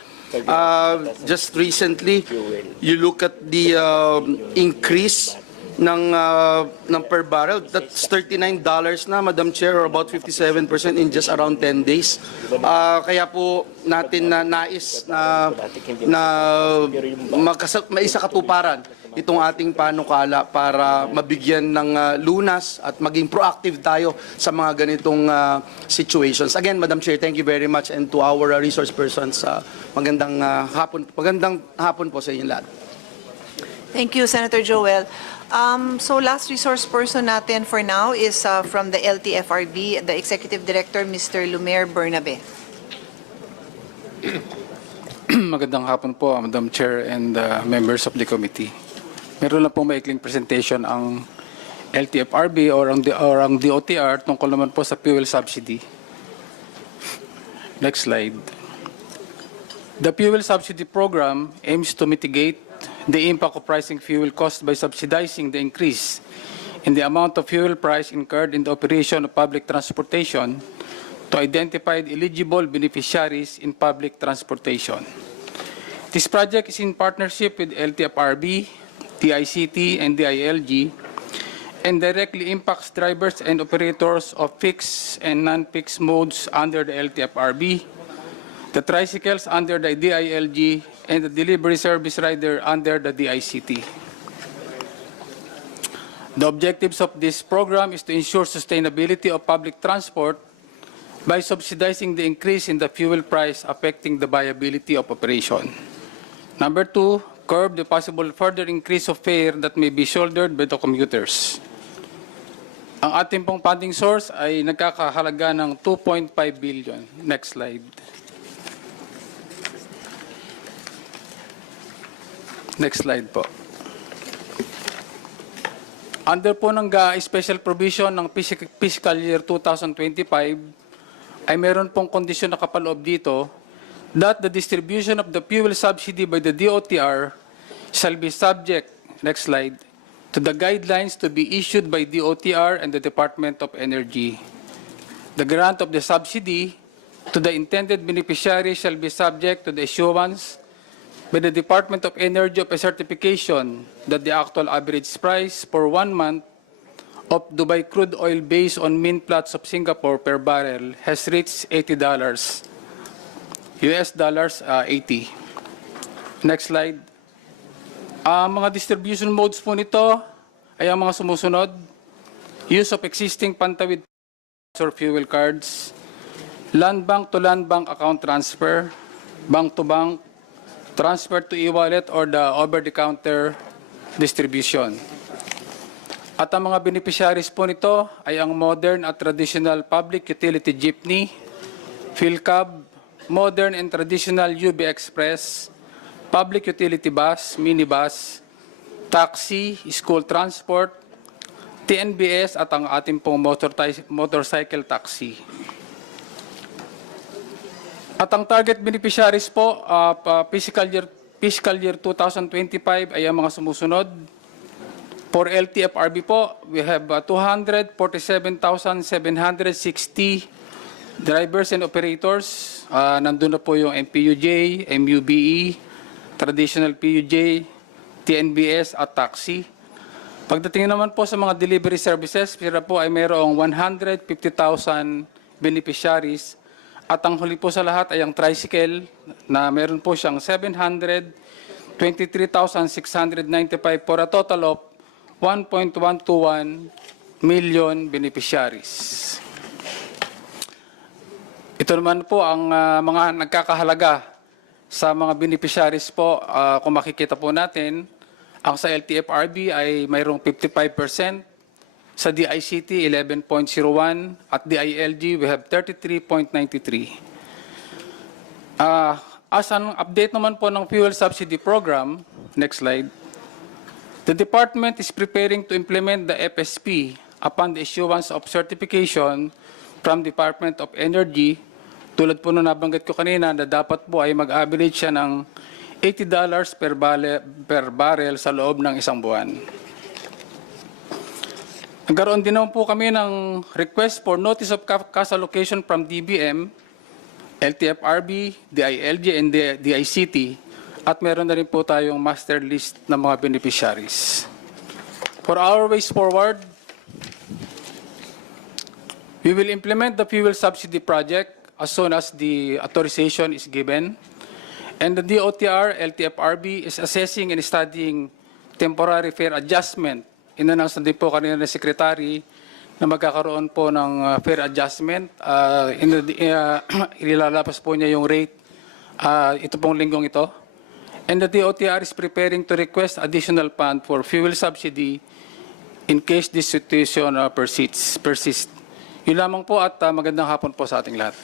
Just recently, you look at the increase ng per barrel, that's $39 na, Madam Chair, or about 57% in just around 10 days. Kaya po natin na nais na maisakatuparan itong ating panukala para mabigyan ng lunas at maging proactive tayo sa mga ganitong situations. Again, Madam Chair, thank you very much, and to our resource persons, magandang hapon po sa inyo lahat. Thank you, Senator Joel. So last resource person natin for now is from the LTFRB, the Executive Director, Mr. Lumer Bernabe. Magandang hapon po, Madam Chair and members of the committee. Meron lang pong maikling presentation ang LTFRB or ang DOTR tungkol naman po sa fuel subsidy. Next slide. The fuel subsidy program aims to mitigate the impact of rising fuel costs by subsidizing the increase in the amount of fuel price incurred in the operation of public transportation to identified eligible beneficiaries in public transportation. This project is in partnership with LTFRB, TICT, and DILG, and directly impacts drivers and operators of fixed and non-fixed modes under the LTFRB, the tricycles under the DILG, and the delivery service rider under the DICT. The objectives of this program is to ensure sustainability of public transport by subsidizing the increase in the fuel price affecting the viability of operation. Number 2, curb the possible further increase of fare that may be shouldered by the commuters. Ang ating pong funding source ay nagkakahalaga ng 2.5 billion. Next slide. Next slide po. Under po ng special provision ng fiscal year 2025, ay meron pong kondisyon na kapaloob dito that the distribution of the fuel subsidy by the DOTR shall be subject, next slide, to the guidelines to be issued by DOTR and the Department of Energy. The grant of the subsidy to the intended beneficiary shall be subject to the issuance by the Department of Energy of a certification that the actual average price for 1 month of Dubai crude oil based on mean plots of Singapore per barrel has reached $80, US dollars 80. Next slide. Mga distribution modes po nito ay ang mga sumusunod. Use of existing pantawid or fuel cards, land bank to land bank account transfer, bank to bank, transfer to e-wallet or the over-the-counter distribution. At ang mga beneficiaries po nito ay ang modern at traditional public utility jeepney, PhilCab, modern and traditional UB Express, public utility bus, minibus, taxi, school transport, TNBS at ang ating pong motorcycle taxi. At ang target beneficiaries po, fiscal year 2025 ay ang mga sumusunod. For LTFRB po, we have 247,760 drivers and operators. Nandun na po yung MPUJ, MUBE, traditional PUJ, TNBS at taxi. Pagdating naman po sa mga delivery services, sila po ay mayroong 150,000 beneficiaries. At ang huli po sa lahat ay ang tricycle na meron po siyang 723,695 for a total of 1.121 million beneficiaries. Ito naman po ang mga nagkakahalaga sa mga beneficiaries po. Kung makikita po natin, ang sa LTFRB ay mayroong 55%. Sa DICT, 11.01 at DILG, we have 33.93. As an update naman po ng fuel subsidy program, next slide, the department is preparing to implement the FSP upon the issuance of certification from Department of Energy. Tulad po na nabanggit ko kanina na dapat po ay mag-average siya ng $80 per barrel sa loob ng isang buwan. Nagkaroon din naman po kami ng request for notice of cash allocation from DBM, LTFRB, DILG, and DICT, at meron na rin po tayong master list ng mga beneficiaries. For our ways forward, we will implement the fuel subsidy project as soon as the authorization is given, and the DOTR, LTFRB, is assessing and studying temporary fare adjustment. Inannounce na din po kanina ng Secretary na magkakaroon po ng fare adjustment. Ilalabas po niya yung rate ito pong linggong ito. and the DOTR is preparing to request additional fund for fuel subsidy in case this situation persists. Yun lamang po at magandang hapon po sa ating lahat.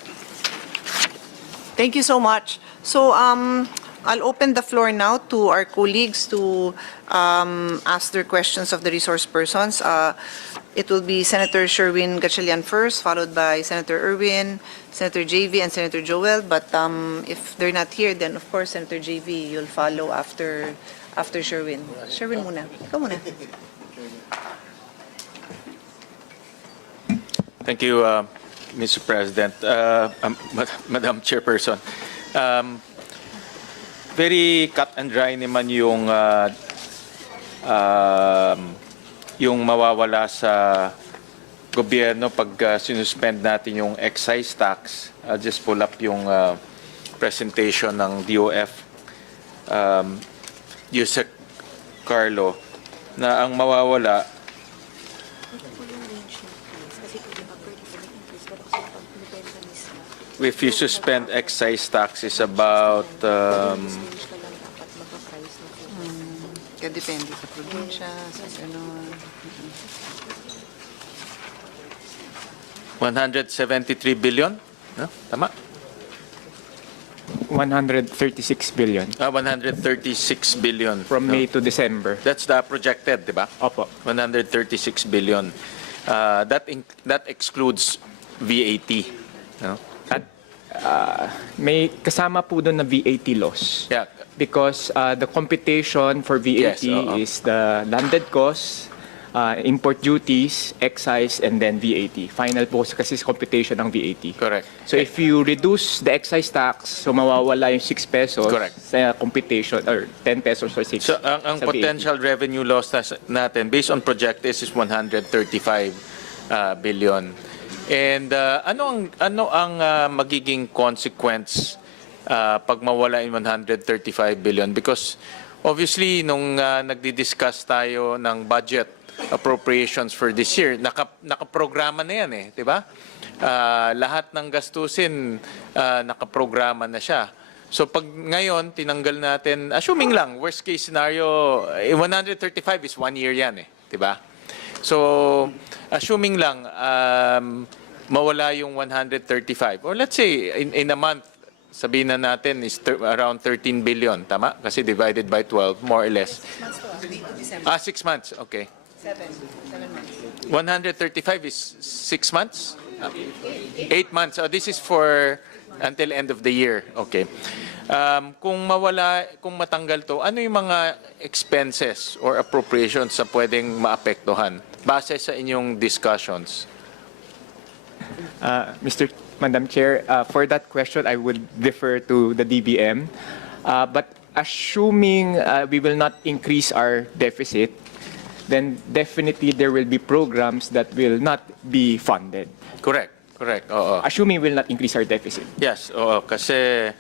Thank you so much. So I'll open the floor now to our colleagues to ask their questions of the resource persons. It will be Senator Sherwin Gatchalian first, followed by Senator Erwin, Senator JV, and Senator Joel. But if they're not here, then of course Senator JV, you'll follow after Sherwin. Sherwin muna. Ikaw muna. Thank you, Mr. President. Madam Chairperson. Very cut and dry naman yung mawawala sa gobyerno pag sinuspend natin yung excise tax. I'll just pull up yung presentation ng DOF, Yusek Carlo, na ang mawawala if you suspend excise tax is about Depende sa probinsya, sa ganon. 173 billion? No? Tama? 136 billion. 136 billion. From May to December. That's the projected, di ba? Opo. 136 billion. That excludes VAT. No? At may kasama po doon na VAT loss. Yeah. Because the computation for VAT is the landed cost, import duties, excise, and then VAT. Final po kasi is computation ng VAT. Correct. So if you reduce the excise tax, so mawawala yung 6 pesos Correct. sa computation, or 10 pesos or 6. So ang potential revenue loss natin based on projected is 135 billion. And ano ang magiging consequence pag mawala yung 135 billion? Because obviously nung nagdi-discuss tayo ng budget appropriations for this year, nakaprograma na yan di ba? Lahat ng gastusin nakaprograma na siya. So pag ngayon tinanggal natin, assuming lang worst case scenario, 135 is 1 year yan di ba? So assuming lang mawala yung 135, or let's say in a month, sabihin na natin is around 13 billion, tama? Kasi divided by 12, more or less. 6 months, okay. 7 months. 135 is 6 months? 8 months. Oh, this is for until end of the year. Okay. Kung matanggal to, ano yung mga expenses or appropriations sa pwedeng maapektuhan base sa inyong discussions? Madam Chair, for that question, I would defer to the DBM. But assuming we will not increase our deficit, then definitely there will be programs that will not be funded. Correct. Oo. Assuming we will not increase our deficit. Yes, kasi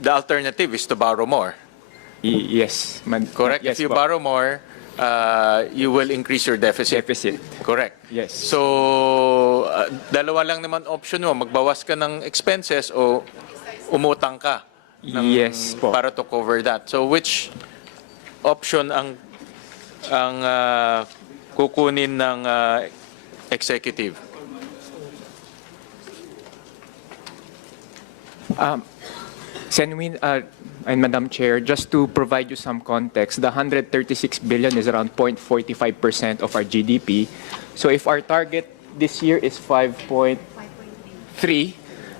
the alternative is to borrow more. Yes. Correct? Yes, if you po. borrow more, you will increase your deficit. Correct. Yes. So, dalawa lang naman option mo. Magbawas ka ng expenses o umutang ka Yes po. para to cover that. So, which option ang kukunin ng executive? Senwin and Madam Chair, just to provide you some context, the 136 billion is around 0.45% of our GDP. So if our target this year is 5.3,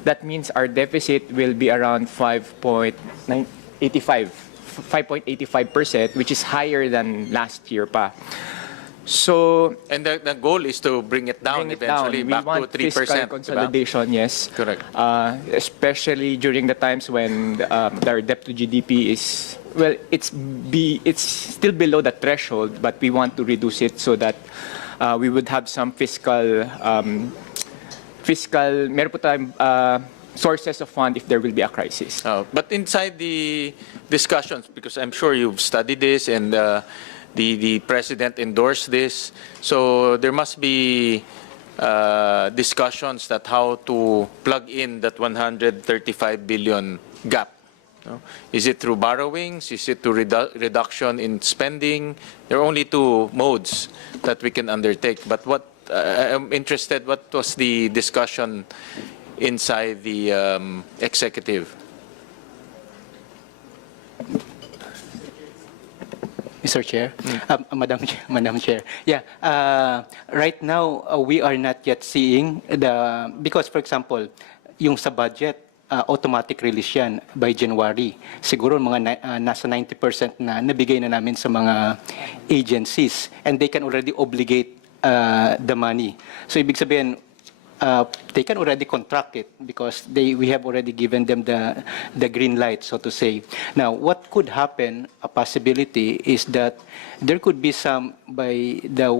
that means our deficit will be around 5.85%, which is higher than last year pa. So, and the goal is to bring it down eventually back to 3%. Fiscal consolidation, yes. Correct. Especially during the times when our debt to GDP is, well, it's still below the threshold, but we want to reduce it so that we would have some meron po tayong sources of fund if there will be a crisis. But inside the discussions, because I'm sure you've studied this and the President endorsed this, so there must be discussions that how to plug in that 135 billion gap No? Is it through borrowings? Is it through reduction in spending? There are only two modes that we can undertake. But what I'm interested, what was the discussion inside the executive? Mr. Chair, Madam Chair, yeah. Right now, we are not yet seeing because, for example, yung sa budget, automatic release yan by January. Siguro mga nasa 90% na nabigay na namin sa mga agencies, and they can already obligate the money. So ibig sabihin, they can already contract it because we have already given them the green light, so to say. Now, what could happen, a possibility, is that there could be some, by the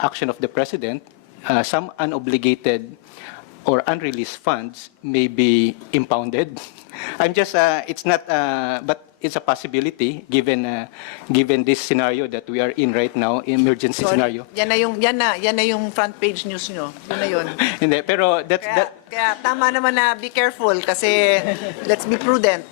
action of the President, some unobligated or unreleased funds may be impounded. I'm just, it's not, but it's a possibility given this scenario that we are in right now, emergency scenario. Yan na yung front page news nyo. Yun na yun. Hindi, pero Kaya tama naman na be careful kasi let's be prudent.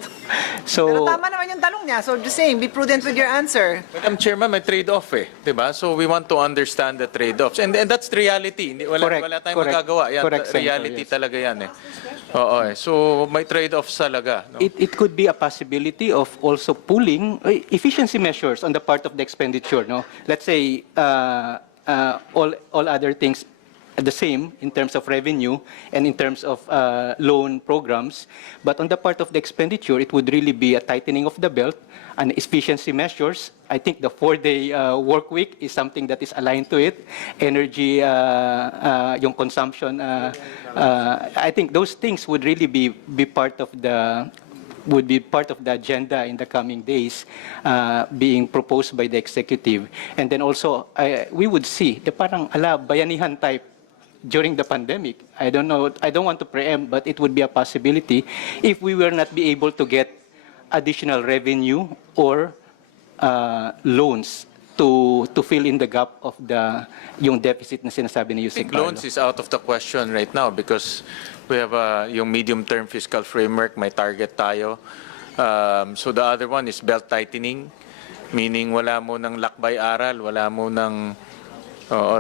So, Pero tama naman yung tanong niya. So just saying, be prudent with your answer. Madam Chairman, may trade-off diba? So we want to understand the trade-offs. And that's the reality. Wala tayong magagawa. Yan, reality talaga yan Oo, So may trade-offs talaga. No? it could be a possibility of also pulling efficiency measures on the part of the expenditure. No, let's say all other things the same in terms of revenue and in terms of loan programs, but on the part of the expenditure, it would really be a tightening of the belt and efficiency measures. I think the 4-day work week is something that is aligned to it. Energy, yung consumption, I think those things would really be part of the agenda in the coming days being proposed by the executive. And then also, we would see the parang bayanihan type during the pandemic. I don't know, I don't want to preempt, but it would be a possibility if we will not be able to get additional revenue or loans to fill in the gap of yung deficit na sinasabi ni Yusek Carlo. Loans is out of the question right now because we have yung medium-term fiscal framework, may target tayo. So the other one is belt tightening, meaning wala mo ng lakbay-aral, wala mo ng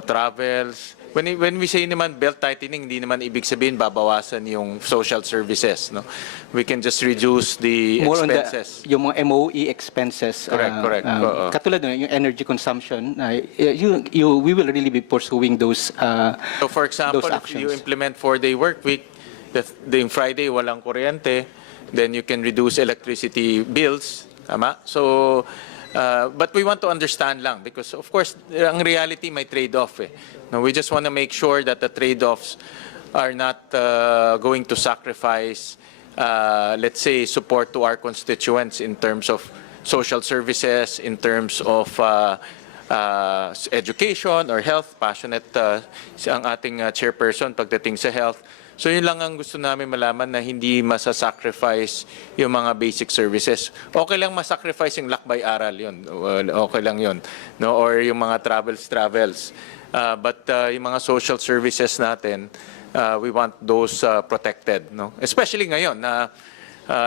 travels. When we say naman belt tightening, hindi naman ibig sabihin babawasan yung social services. No? We can just reduce the expenses. Yung mga MOE expenses. Correct. Katulad ng yung energy consumption, we will really be pursuing those So for example, if you implement 4-day work week, the Friday walang kuryente, then you can reduce electricity bills. Tama? So, but we want to understand lang because of course, ang reality may trade-off Now, we just want to make sure that the trade-offs are not going to sacrifice, let's say, support to our constituents in terms of social services, in terms of education or health. Passionate ang ating chairperson pagdating sa health. So yun lang ang gusto namin malaman na hindi masasacrifice yung mga basic services. Okay lang masacrifice yung lakbay-aral yun. Okay lang yun. No? Or yung mga travels. But yung mga social services natin, we want those protected. No? Especially ngayon na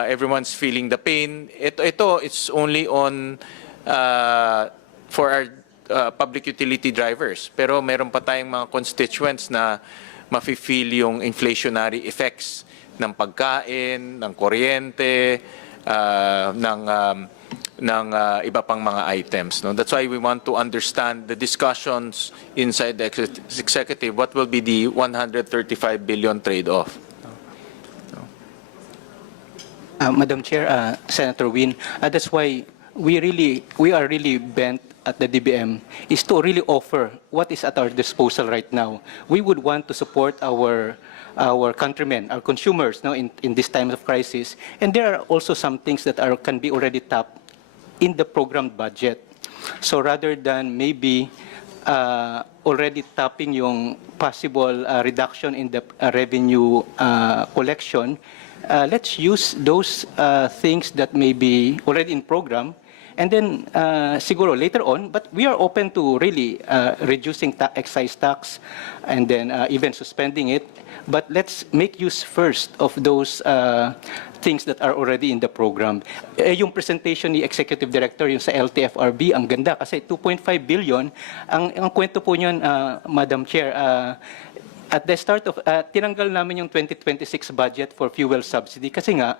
everyone's feeling the pain. Ito it's only on for our public utility drivers. Pero meron pa tayong mga constituents na mafe-feel yung inflationary effects ng pagkain, ng kuryente, ng iba pang mga items. No? That's why we want to understand the discussions inside the executive. What will be the 135 billion trade-off? Madam Chair, Senator Win, that's why we are really bent at the DBM is to really offer what is at our disposal right now. We would want to support our countrymen, our consumers, in this time of crisis. And there are also some things that can be already tapped in the program budget. So rather than maybe already tapping yung possible reduction in the revenue collection, let's use those things that may be already in program And then, siguro later on, but we are open to really reducing excise tax and then even suspending it. But let's make use first of those things that are already in the program. Yung presentation ni Executive Director yung sa LTFRB, ang ganda kasi 2.5 billion. Ang kwento po niyan, Madam Chair, at the start of, tinanggal namin yung 2026 budget for fuel subsidy kasi nga,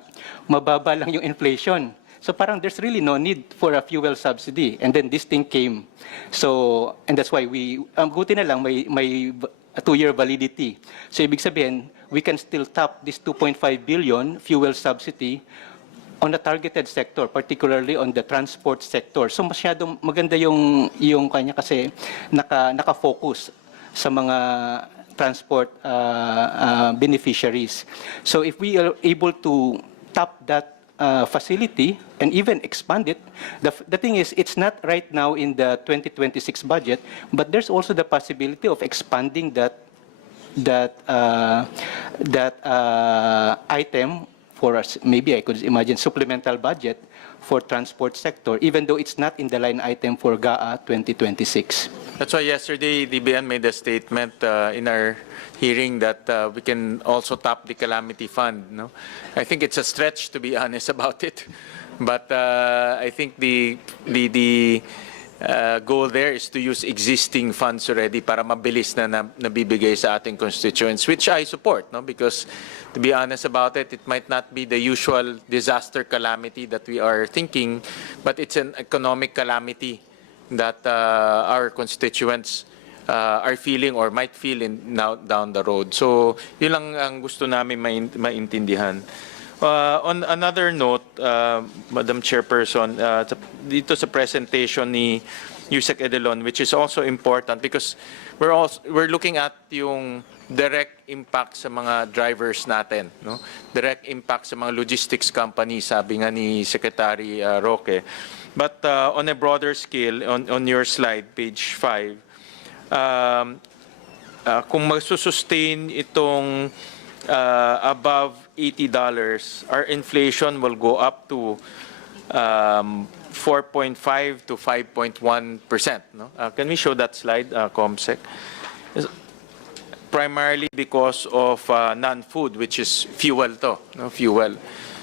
mababa lang yung inflation. So parang there's really no need for a fuel subsidy. And then this thing came. So, and that's why buti na lang may a 2-year validity. So ibig sabihin, we can still tap this 2.5 billion fuel subsidy on the targeted sector, particularly on the transport sector. So masyadong maganda yung kanya kasi naka-focus sa mga transport beneficiaries. So if we are able to tap that facility and even expand it, the thing is, it's not right now in the 2026 budget, but there's also the possibility of expanding that item for us. Maybe I could imagine supplemental budget for transport sector, even though it's not in the line item for GAA 2026. That's why yesterday, DBN made a statement in our hearing that we can also tap the calamity fund. No? I think it's a stretch, to be honest about it. But I think the goal there is to use existing funds already para mabilis na nabibigay sa ating constituents, which I support, no? Because to be honest about it, it might not be the usual disaster calamity that we are thinking, but it's an economic calamity that our constituents are feeling or might feel now down the road. So yun lang ang gusto namin maintindihan. On another note, Madam Chairperson, dito sa presentation ni Yusek Edelon, which is also important because we're looking at yung direct impact sa mga drivers natin, no? Direct impact sa mga logistics companies, sabi nga ni Secretary Roque. But on a broader scale, on your slide, page 5, kung magsusustain itong above $80, our inflation will go up to 4.5 to 5.1%. No? Can we show that slide, Comsec? Primarily because of non-food, which is fuel to, no? Fuel.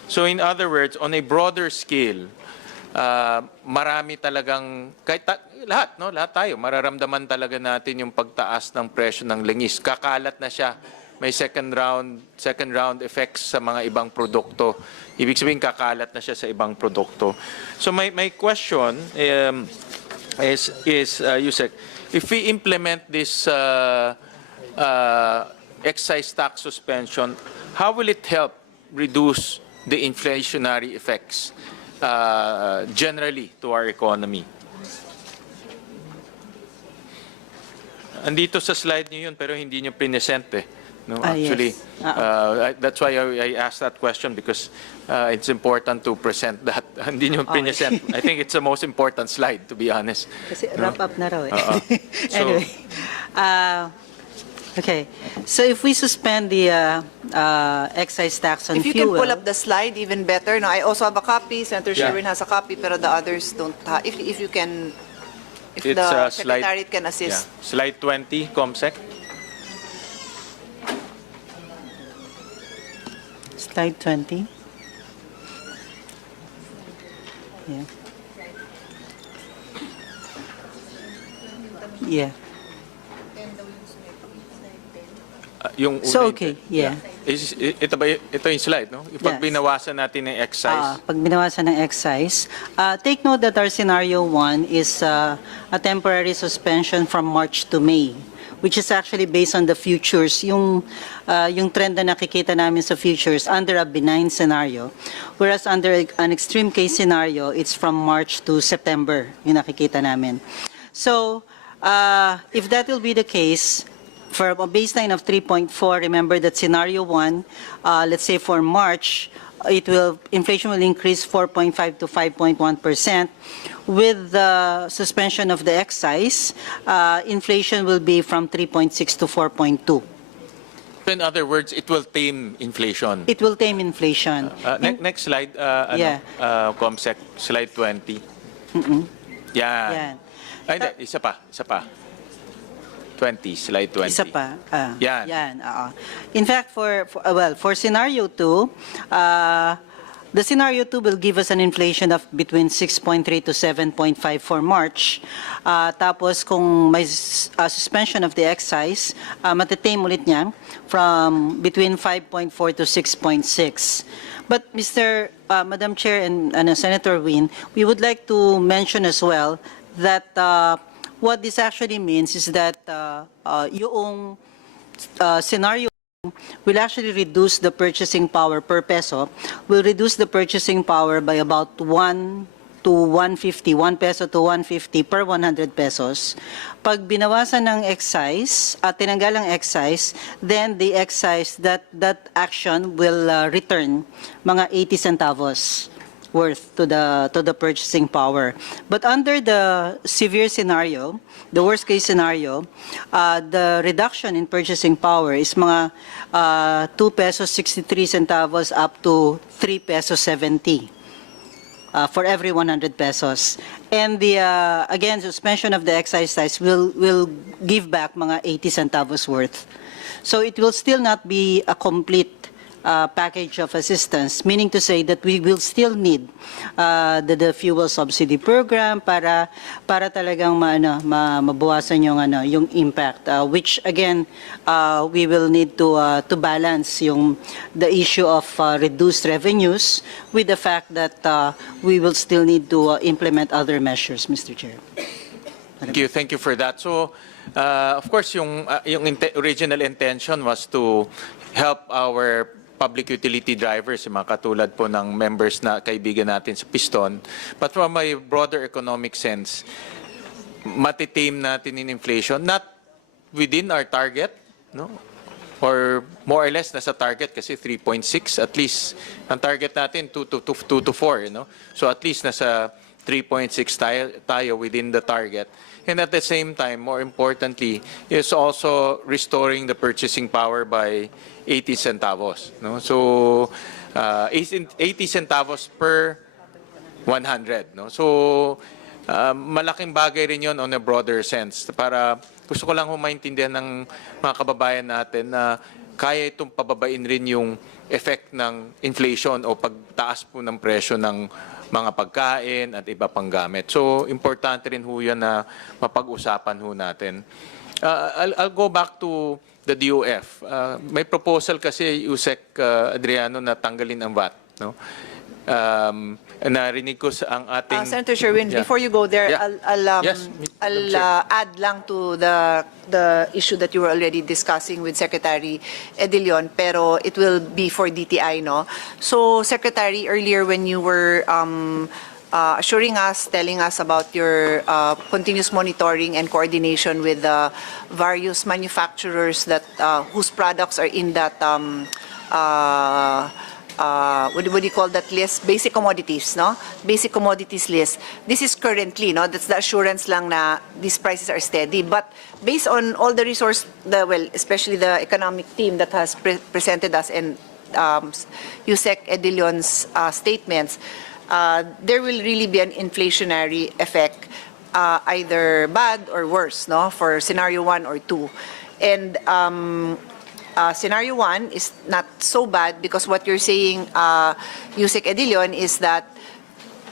So in other words, on a broader scale, marami talagang, kahit lahat, no? Lahat tayo, mararamdaman talaga natin yung pagtaas ng presyo ng langis. Kakalat na siya. May second round effects sa mga ibang produkto. Ibig sabihin, kakalat na siya sa ibang produkto. So my question is Yusek, if we implement this excise tax suspension, how will it help reduce the inflationary effects generally to our economy? Andito sa slide niyo yun, pero hindi niyo present eh. No, actually, yes. That's why I asked that question because it's important to present that. Hindi nyo present. I think it's the most important slide, to be honest. Kasi wrap up na raw eh. So, Anyway, okay. So if we suspend the excise tax on If you fuel, can pull up the slide, even better. No, I also have a copy. Senator Sherwin has a copy, pero the others don't have. If you can, if it's the slide, Secretariat can assist. yeah, slide 20, Comsec. slide 20. Yeah. Yeah. Yung So, una- okay, yeah. Ito yung slide, no? Pag Yes. binawasan natin ng excise, Pag binawasan ng excise, take note that our scenario 1 is a temporary suspension from March to May, which is actually based on the futures, yung trend na nakikita namin sa futures under a benign scenario. Whereas under an extreme case scenario, it's from March to September, yung nakikita namin. So, if that will be the case, for a baseline of 3.4, remember that scenario 1, let's say for March, inflation will increase 4.5 to 5.1%. With the suspension of the excise, inflation will be from 3.6 to 4.2. in other words, it will tame inflation. It will tame inflation. Next slide, Yeah. Comsec, slide 20. Yan. Yan. Ay, hindi, isa pa. 20, slide 20. Isa pa. Yan. Yan, oo. In fact, for scenario 2, the scenario 2 will give us an inflation of between 6.3 to 7.5 for March. Tapos kung may suspension of the excise, matetame ulit niya from between 5.4 to 6.6. But Madam Chair and Senator Win, we would like to mention as well that what this actually means is that yung scenario will actually reduce the purchasing power per peso, will reduce the purchasing power by about 1 to 150, 1 peso to 150 per 100 pesos. Pag binawasan ng excise, at tinanggal ang excise, then the excise, that action will return mga 80 centavos worth to the purchasing power. But under the severe scenario, the worst case scenario, the reduction in purchasing power is mga 2 pesos 63 centavos up to 3 pesos 70 for every 100 pesos. And the again, suspension of the excise tax will give back mga 80 centavos worth. So it will still not be a complete package of assistance, meaning to say that we will still need the fuel subsidy program para talagang mabawasan yung impact, which again we will need to balance the issue of reduced revenues with the fact that we will still need to implement other measures, Mr. Chair. Thank you for that. So, of course, yung original intention was to help our public utility drivers, yung mga katulad po ng members na kaibigan natin sa Piston. But from a broader economic sense, matitame natin in inflation, not within our target, no? Or more or less nasa target kasi 3.6, at least ang target natin 2 to 4, you know? So at least nasa 3.6 tayo within the target. And at the same time, more importantly, is also restoring the purchasing power by 80 centavos. No? So, 80 centavos per 100. No? So, malaking bagay rin yun on a broader sense. Para gusto ko lang maintindihan ng mga kababayan natin na kaya itong pababain rin yung effect ng inflation o pagtaas po ng presyo ng mga pagkain at iba pang gamit. So, importante rin ho yan na mapag-usapan ho natin. I'll go back to the DOF. May proposal kasi, Yusek Adriano, na tanggalin ang VAT. No? Narinig ko sa ang ating... Senator Sherwin, before you go there, Yeah. I'll add lang to the issue that you were already discussing with Secretary Edilion, pero it will be for DTI, no? So, Secretary, earlier when you were assuring us, telling us about your continuous monitoring and coordination with the various manufacturers that whose products are in that what do you call that list? Basic commodities, no? Basic commodities list. This is currently, no? That's the assurance lang na these prices are steady. But based on all the especially the economic team that has presented us and Yusek Edilion's statements, there will really be an inflationary effect, either bad or worse, no? For scenario 1 or 2. And scenario 1 is not so bad because what you're saying, Yusek Edilion, is that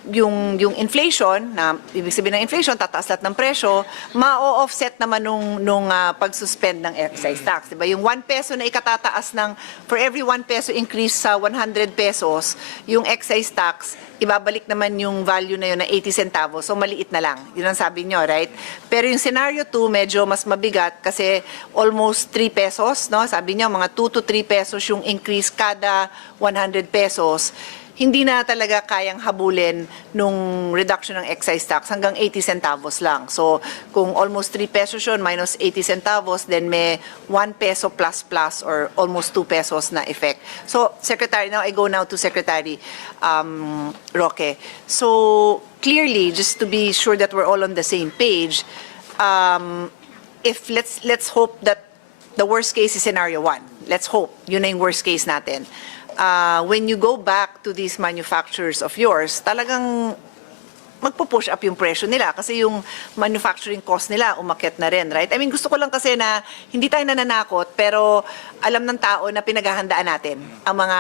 yung inflation, na ibig sabihin ng inflation, tataas lahat ng presyo, ma-offset naman nung pag-suspend ng excise tax. Diba? Yung 1 peso na ikatataas for every 1 peso increase sa 100 pesos, yung excise tax, ibabalik naman yung value na yun na 80 centavos. So, maliit na lang. Yun ang sabi nyo, right? Pero yung scenario 2, medyo mas mabigat kasi almost 3 pesos, no? Sabi nyo, mga 2 to 3 pesos yung increase kada 100 pesos. Hindi na talaga kayang habulin nung reduction ng excise tax hanggang 80 centavos lang. So, kung almost 3 pesos yun minus 80 centavos, then may 1 peso plus or almost 2 pesos na effect. So, Secretary, now I go now to Secretary Roque. So, clearly, just to be sure that we're all on the same page, if let's hope that the worst case is scenario 1. Let's hope. Yun na yung worst case natin. When you go back to these manufacturers of yours, talagang magpo-push up yung presyo nila kasi yung manufacturing cost nila umakyat na rin, right? I mean, gusto ko lang kasi na hindi tayo nananakot pero alam ng tao na pinaghahandaan natin ang mga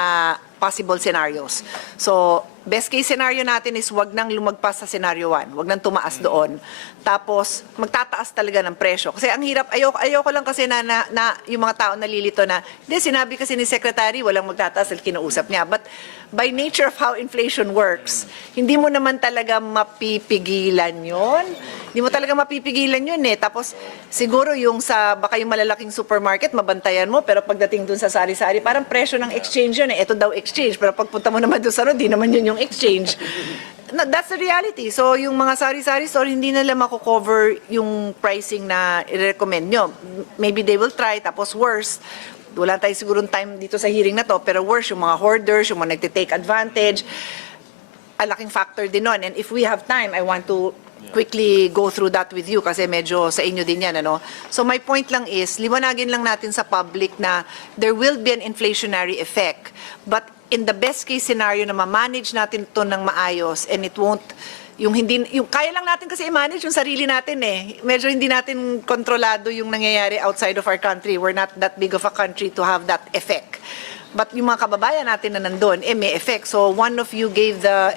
possible scenarios. So, best case scenario natin is wag nang lumagpas sa scenario 1, wag nang tumaas doon. Tapos, magtataas talaga ng presyo. Kasi ang hirap, ayoko lang kasi na yung mga tao nalilito na, hindi, sinabi kasi ni Secretary, walang magtataas, kinausap niya. But by nature of how inflation works, hindi mo naman talaga mapipigilan yun. Hindi mo talaga mapipigilan yun eh. Tapos, siguro yung baka yung malalaking supermarket, mabantayan mo, pero pagdating dun sa sari-sari, parang presyo ng exchange yun eh. Ito daw exchange, pero pagpunta mo naman dun sa di naman yun yung exchange. No, that's the reality. So, yung mga sari-sari store, hindi nila mako-cover yung pricing na i-recommend nyo. Maybe they will try, tapos worse, wala tayo sigurong time dito sa hearing na to, pero worse, yung mga hoarders, yung mga nagtitake advantage, ang laking factor din nun. And if we have time, I want to quickly go through that with you kasi medyo sa inyo din yan, ano? So my point lang is, liwanagin lang natin sa public na there will be an inflationary effect, but in the best case scenario na ma-manage natin ito ng maayos and it won't, yung kaya lang natin kasi i-manage yung sarili natin eh. Medyo hindi natin kontrolado yung nangyayari outside of our country. We're not that big of a country to have that effect. But yung mga kababayan natin na nandun, may effect. So one of you gave the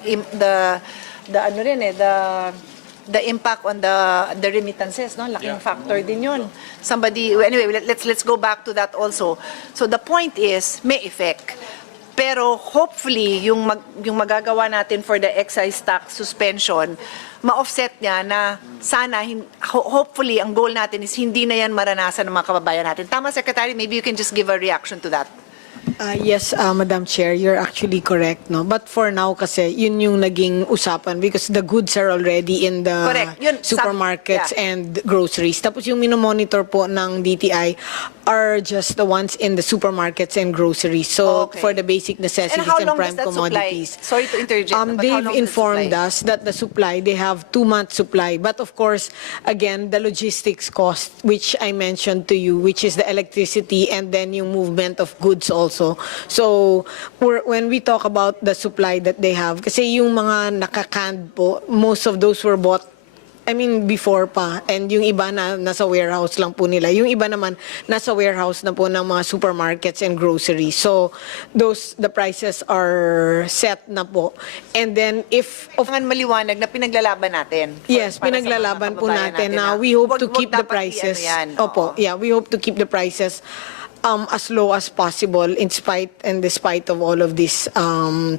impact on the remittances, no? Laking factor din yun. Anyway, let's go back to that also. So the point is, may effect. Pero hopefully, yung magagawa natin for the excise tax suspension, ma-offset niya na sana, hopefully, ang goal natin is hindi na yan maranasan ng mga kababayan natin. Tama, Secretary? Maybe you can just give a reaction to that. Yes, Madam Chair, you're actually correct, no? But for now kasi yun yung naging usapan because the goods are already in the supermarkets and groceries. Tapos yung minomonitor po ng DTI are just the ones in the supermarkets and groceries. So for the basic necessities and prime commodities. Sorry to interject. They've informed us that the supply, they have 2-month supply. But of course, again, the logistics cost, which I mentioned to you, which is the electricity and then yung movement of goods also. So when we talk about the supply that they have, kasi yung mga nakakanned po, most of those were bought before pa. And yung iba na nasa warehouse lang po nila. Yung iba naman nasa warehouse na po ng mga supermarkets and groceries. So the prices are set na po. And then if maliwanag na pinaglalaban natin. Yes, pinaglalaban po natin na we hope to keep the prices. Opo, yeah, we hope to keep the prices as low as possible despite of all of these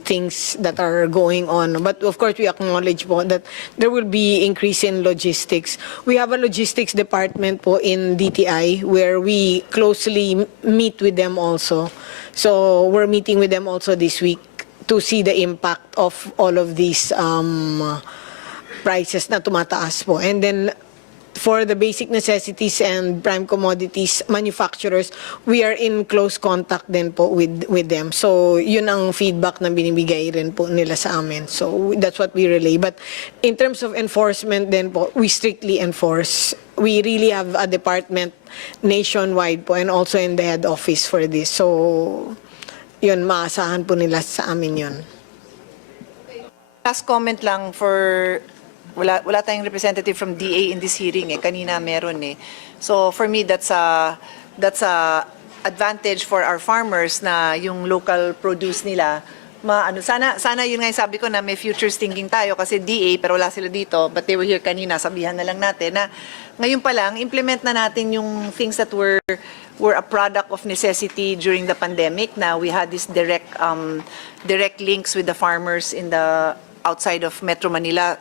things that are going on. But of course, we acknowledge po that there will be increase in logistics. We have a logistics department po in DTI where we closely meet with them also. So we're meeting with them also this week to see the impact of all of these prices na tumataas po. And then for the basic necessities and prime commodities manufacturers, we are in close contact din po with them. So yun ang feedback na binibigay rin po nila sa amin. So that's what we relay. But in terms of enforcement din po, we strictly enforce. We really have a department nationwide po and also in the head office for this. So yun, maasahan po nila sa amin yun. Last comment lang for wala tayong representative from DA in this hearing kanina meron So for me that's a advantage for our farmers na yung local produce nila sana yun nga yung sabi ko na may futures thinking tayo kasi DA pero wala sila dito but they were here kanina, sabihan na lang natin na ngayon pa lang implement na natin yung things that were a product of necessity during the pandemic. Now we had this direct links with the farmers in the outside of Metro Manila,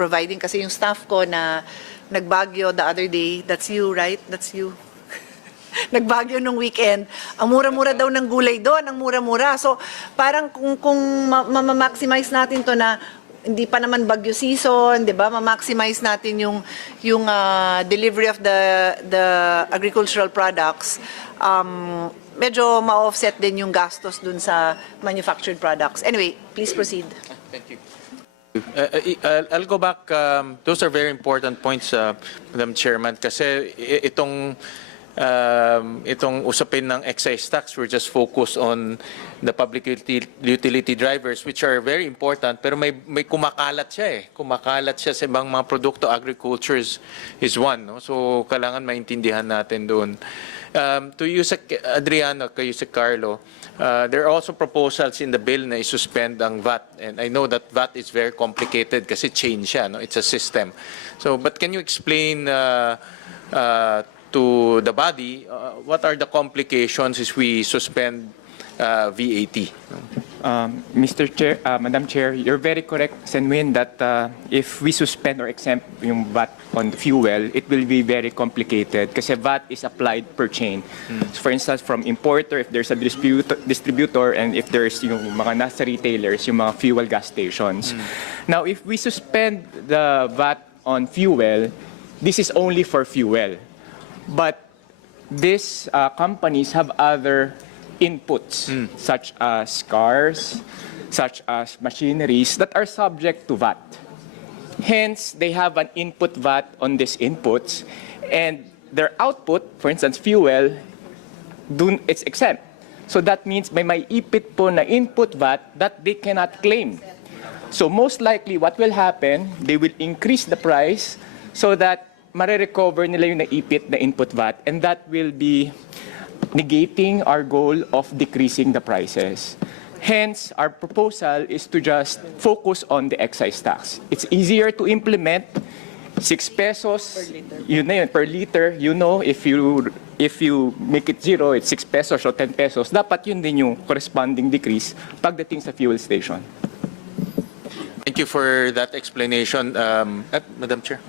providing kasi yung staff ko na nagbagyo the other day, that's you, right? That's you. Nagbagyo nung weekend. Ang mura-mura daw ng gulay doon, ang mura-mura. So parang kung ma-maximize natin to na hindi pa naman bagyo season, 'di ba? Ma-maximize natin yung delivery of the agricultural products. Medyo ma-offset din yung gastos dun sa manufactured products. Anyway, please proceed. Thank you. I'll go back. Those are very important points, Madam Chairman, kasi itong itong usapin ng excise tax. We're just focused on the public utility drivers, which are very important, pero may kumakalat siya eh. Kumakalat siya sa ibang mga produkto. Agriculture is one, no? So kailangan maintindihan natin doon. To Yusek Adriano, kay Yusek Carlo, there are also proposals in the bill na isuspend ang VAT. And I know that VAT is very complicated kasi change siya, no? It's a system. So, but can you explain to the body what are the complications if we suspend VAT? Mr. Chair, Madam Chair, you're very correct, Senwin, that if we suspend or exempt yung VAT on fuel, it will be very complicated kasi VAT is applied per chain. So for instance, from importer, if there's a distributor, and if there's yung mga nasa retailers, yung mga fuel gas stations. Now, if we suspend the VAT on fuel, this is only for fuel. But these companies have other inputs, such as cars, such as machineries that are subject to VAT. Hence, they have an input VAT on these inputs, and their output, for instance, fuel, it's exempt. So that means may ipit po na input VAT that they cannot claim. So most likely, what will happen, they will increase the price so that marirecover nila yung naipit na input VAT, and that will be negating our goal of decreasing the prices. Hence, our proposal is to just focus on the excise tax. It's easier to implement. 6 pesos yun na yun, per liter. You know, if you make it 0, it's 6 pesos or 10 pesos. Dapat yun din yung corresponding decrease pagdating sa fuel station. Thank you for that explanation, Madam Chair.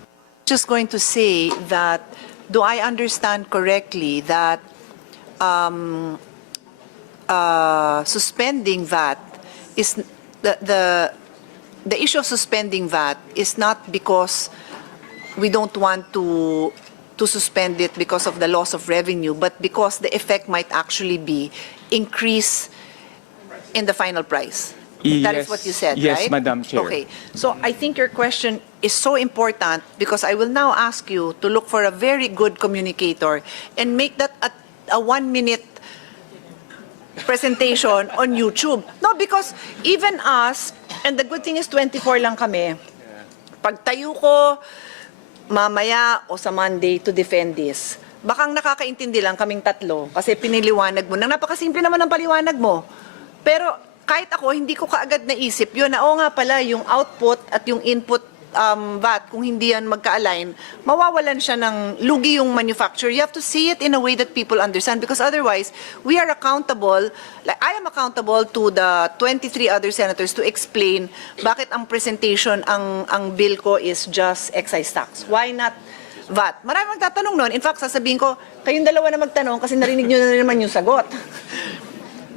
Just going to say that, do I understand correctly that suspending VAT is the issue of suspending VAT is not because we don't want to suspend it because of the loss of revenue, but because the effect might actually be increase in the final price. That is what you said, yes, right? Madam Chair. Okay. So I think your question is so important because I will now ask you to look for a very good communicator and make that a 1-minute presentation on YouTube. No, because even us, and the good thing is 24 lang kami, pagtayo ko mamaya o sa Monday to defend this, bakang nakakaintindi lang kaming tatlo kasi piniliwanag mo. Nang napakasimple naman ang paliwanag mo. Pero kahit ako, hindi ko kaagad naisip yun na, nga pala, yung output at yung input VAT, kung hindi yan magka-align, mawawalan siya ng lugi yung manufacturer. You have to see it in a way that people understand because otherwise, we are accountable, like I am accountable to the 23 other senators to explain bakit ang presentation, ang bill ko is just excise tax. Why not VAT? Marami magtatanong nun. In fact, sasabihin ko, kayong dalawa na magtanong kasi narinig nyo na naman yung sagot.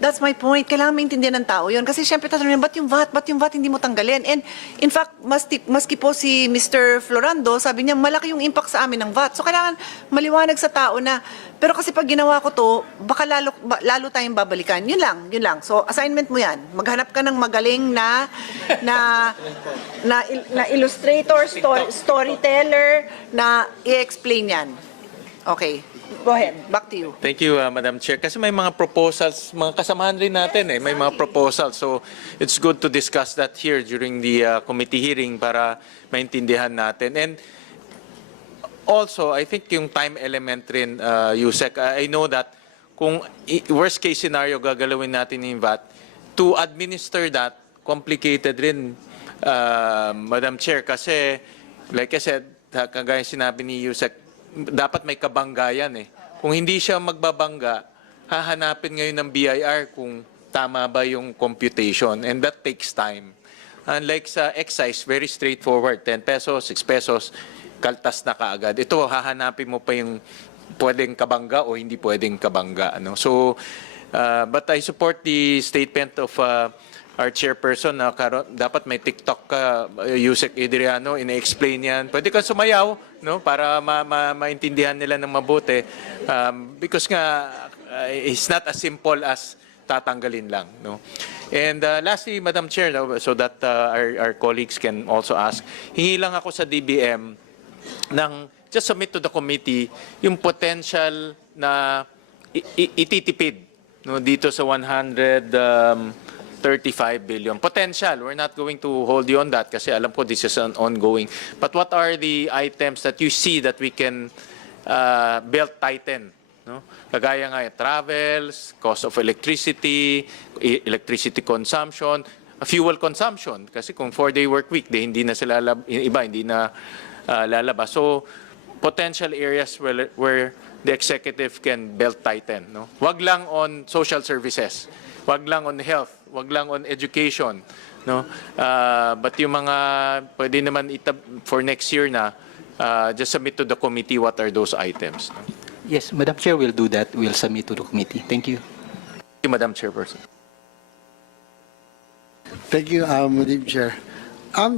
That's my point. Kailangan maintindihan ng tao yun. Kasi syempre tatanungin, ba't yung VAT hindi mo tanggalin? And in fact, maski po si Mr. Florando, sabi niya, malaki yung impact sa amin ng VAT. So kailangan maliwanag sa tao na, pero kasi pag ginawa ko to, baka lalo tayong babalikan. Yun lang. So assignment mo yan. Maghanap ka ng magaling na illustrator, storyteller, na i-explain yan. Okay. Go ahead. Back to you. Thank you, Madam Chair. Kasi may mga proposals, mga kasamahan rin natin eh. May mga proposals. So it's good to discuss that here during the committee hearing para maintindihan natin. And also, I think yung time element rin, Yusek, I know that kung worst case scenario gagalawin natin yung VAT, to administer that, complicated rin, Madam Chair. Kasi, like I said, kagaya sinabi ni Yusek, dapat may kabanggayan eh. Kung hindi siya magbabangga, hahanapin ngayon ng BIR kung tama ba yung computation. And that takes time. Unlike sa excise, very straightforward. 10 pesos, 6 pesos, kaltas na kaagad. Ito, hahanapin mo pa yung pwedeng kabangga o hindi pwedeng kabangga. Ano? So, but I support the statement of our chairperson na dapat may TikTok ka, Yusek Adriano, ina-explain yan. Pwede kang sumayaw, no, para maintindihan nila ng mabuti. Because nga, it's not as simple as tatanggalin lang. No? And lastly, Madam Chair, so that our colleagues can also ask, hingi lang ako sa DBM ng just submit to the committee yung potential na ititipid no, dito sa 135 billion. Potential, we're not going to hold you on that kasi alam ko this is an ongoing. But what are the items that you see that we can belt tighten? No? Kagaya nga travels, cost of electricity, electricity consumption, fuel consumption. Kasi kung 4-day work week, hindi na sila hindi na lalabas. So, potential areas where the executive can belt tighten. No? Wag lang on social services, wag lang on health, wag lang on education. No? But yung mga pwede naman for next year na, just submit to the committee what are those items. No? Yes, Madam Chair, we'll do that. We'll submit to the committee. Thank you. Thank you, Madam Chairperson. Thank you, Madam Chair.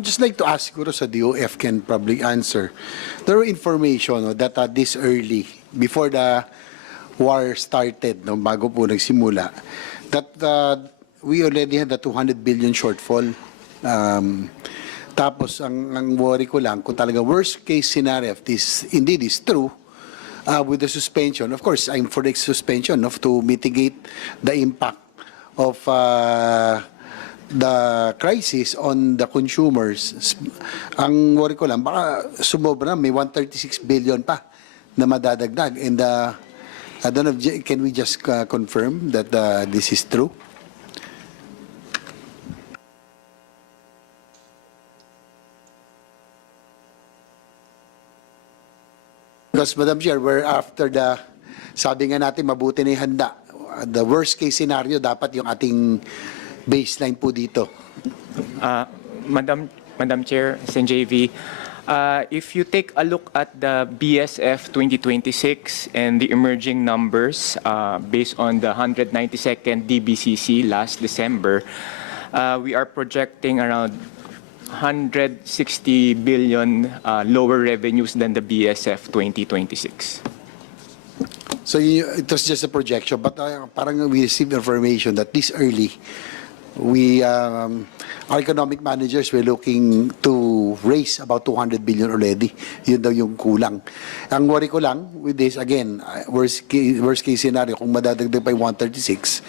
Just like to ask, siguro sa DOF can probably answer. There were information that this early, before the war started, no, bago po nagsimula, that we already had the 200 billion shortfall. Tapos, ang worry ko lang, kung talaga worst case scenario, if this indeed is true, with the suspension, of course, I'm for the suspension to mitigate the impact of the crisis on the consumers. Ang worry ko lang, baka sumobra na, may 136 billion pa na madadagdag. And I don't know, can we just confirm that this is true? Because, Madam Chair, we're after the, sabi nga natin, mabuti na yung handa. The worst case scenario, dapat yung ating baseline po dito. Madam Chair, SNJV, if you take a look at the BSF 2026 and the emerging numbers based on the 192nd DBCC last December, we are projecting around 160 billion lower revenues than the BSF 2026. So it was just a projection, but parang we received information that this early, our economic managers were looking to raise about 200 billion already. Yun daw yung kulang. Ang worry ko lang with this, again, worst case scenario, kung madadagdag pa yung 136,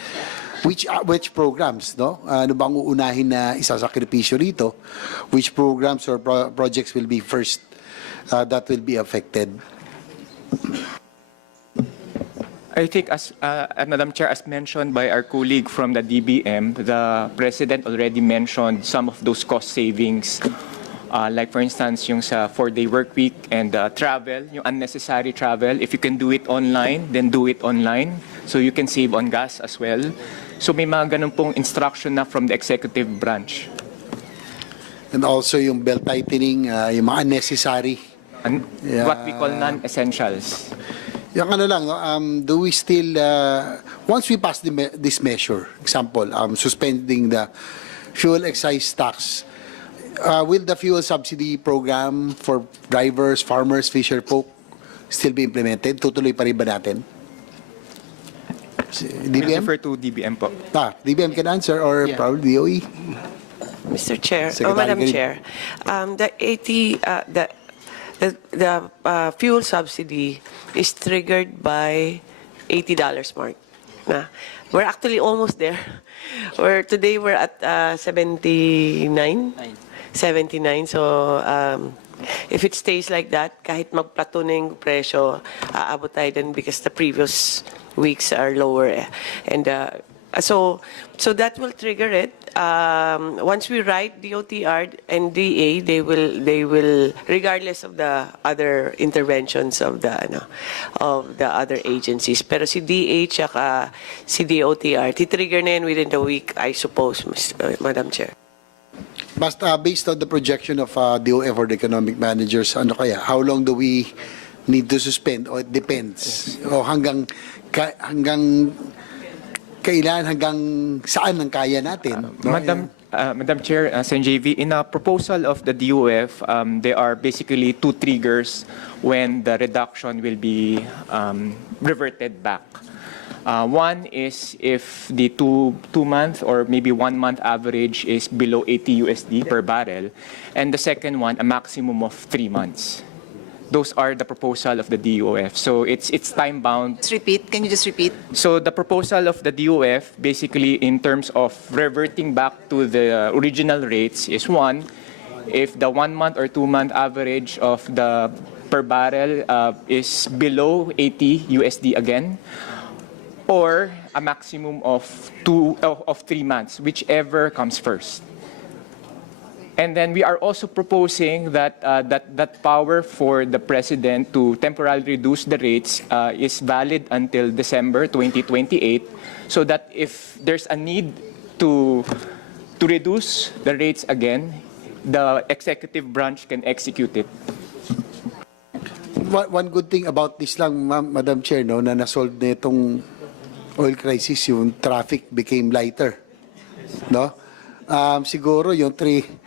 which programs, no? Ano bang uunahin na isasakripisyo rito? Which programs or projects will be first that will be affected? I think, as Madam Chair, as mentioned by our colleague from the DBM, the President already mentioned some of those cost savings, like for instance, yung sa 4-day work week and travel, yung unnecessary travel. If you can do it online, then do it online, so you can save on gas as well. So may mga ganun pong instruction na from the executive branch. And also yung belt tightening, yung mga unnecessary. What we call non-essentials. Yung ano lang, no, do we still, once we pass this measure, example, suspending the fuel excise tax, will the fuel subsidy program for drivers, farmers, fisher folk still be implemented? Tutuloy pa rin ba natin? DBM? Refer to DBM po. DBM can answer or probably DOE. Mr. Chair, Secretary Madam Garin. Chair, the fuel subsidy is triggered by $80 mark. We're actually almost there. Today we're at 79. So if it stays like that, kahit magplato na yung presyo, aabot tayo din because the previous weeks are lower. And so that will trigger it. Once we write DOTR and DA, they will, regardless of the other interventions of the other agencies. Pero si DA tsaka si DOTR, titrigger na yan within the week, I suppose, Madam Chair. Basta based on the projection of DOF or the economic managers, ano kaya? How long do we need to suspend? Or it depends. O hanggang kailan, hanggang saan ang kaya natin? Madam Chair, SNJV, in a proposal of the DOF, there are basically two triggers when the reduction will be reverted back. One is if the two-month or maybe 1-month average is below $80 per barrel, and the second one, a maximum of 3 months. Those are the proposal of the DOF. So it's time bound. Just repeat. Can you just repeat? So the proposal of the DOF, basically in terms of reverting back to the original rates, is one, if the 1 month or 2 month average of the per barrel is below 80 USD again, or a maximum of 3 months, whichever comes first. And then we are also proposing that that power for the president to temporarily reduce the rates is valid until December 2028, so that if there's a need to reduce the rates again, the executive branch can execute it. One good thing about this lang, Madam Chair, no, na nasolve na itong oil crisis, yung traffic became lighter. No? Siguro yung 3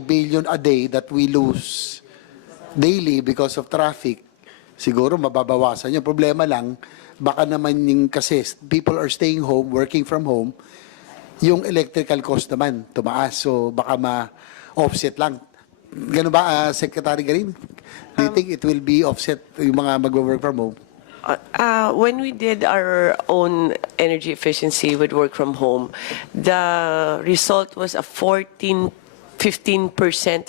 billion a day that we lose daily because of traffic, siguro mababawasan. Yung problema lang, baka naman yung kasi people are staying home, working from home, yung electrical cost naman tumaas. So baka ma-offset lang. Ganun ba, Secretary Garin? Do you think it will be offset yung mga mag-work from home? When we did our own energy efficiency with work from home, the result was a 15%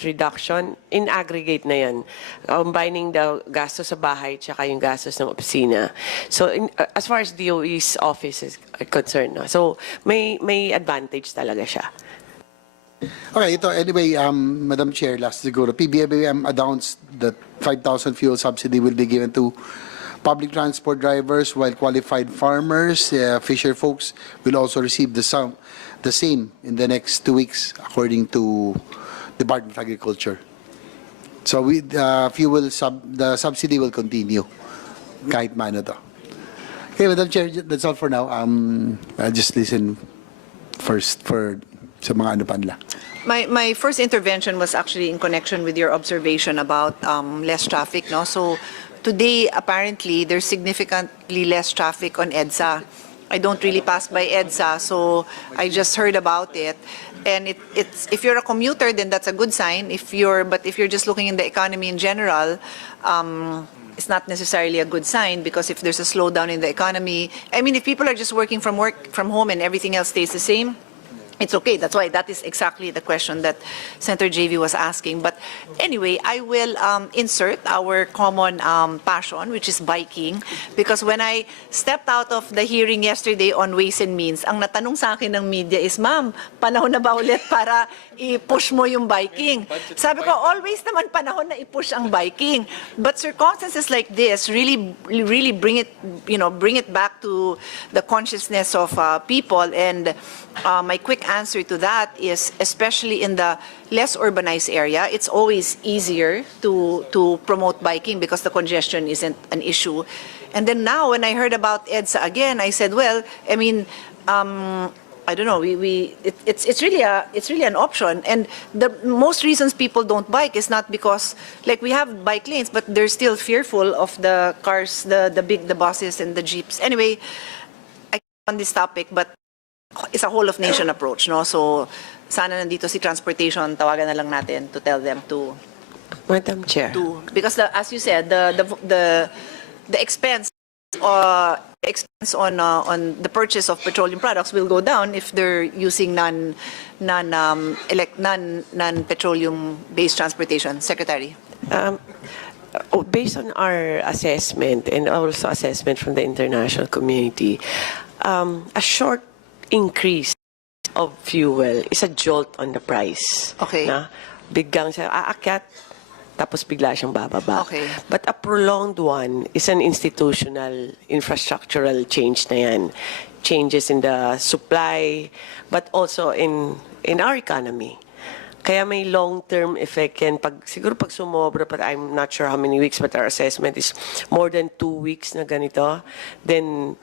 reduction in aggregate na yan, combining the gastos sa bahay tsaka yung gastos ng opisina. So as far as DOE's office is concerned, no? So may advantage talaga siya. Okay, ito, anyway, Madam Chair, last siguro, PBBM announced that 5,000 fuel subsidy will be given to public transport drivers, while qualified farmers, fisher folks will also receive the same in the next 2 weeks, according to Department of Agriculture. So the subsidy will continue, kahit mano to. Okay, Madam Chair, that's all for now. I'll just listen first for sa mga ano pa nila. My first intervention was actually in connection with your observation about less traffic, no? So today, apparently, there's significantly less traffic on EDSA. I don't really pass by EDSA, so I just heard about it. And it's if you're a commuter, then that's a good sign. But if you're just looking in the economy in general, it's not necessarily a good sign, because if there's a slowdown in the economy, I mean, if people are just working from home and everything else stays the same, it's okay. That's why that is exactly the question that Senator JV was asking. But anyway, I will insert our common passion, which is biking, because when I stepped out of the hearing yesterday on Ways and Means, ang natanong sa akin ng media is, ma'am, panahon na ba ulit para i-push mo yung biking? Sabi ko, always naman panahon na i-push ang biking. But circumstances like this really bring it back to the consciousness of people. And my quick answer to that is, especially in the less urbanized area, it's always easier to promote biking because the congestion isn't an issue. And then now, when I heard about EDSA again, I said, well, I mean, I don't know. It's really an option. And the most reasons people don't bike is not because, like, we have bike lanes, but they're still fearful of the cars, the buses and the jeeps. Anyway, I on this topic, but it's a whole of nation approach, no? So sana nandito si transportation, tawagan na lang natin to tell them to. Madam Chair. Because as you said, the expense on the purchase of petroleum products will go down if they're using non-petroleum based transportation. Secretary. Based on our assessment and also assessment from the international community, a short increase of fuel is a jolt on the price. Okay. Na biglang siya aakyat, tapos bigla siyang bababa. Okay. But a prolonged one is an institutional, infrastructural change na yan. Changes in the supply, but also in our economy. Kaya may long-term effect yan. Siguro pag sumobra, but I'm not sure how many weeks, but our assessment is more than 2 weeks na ganito, then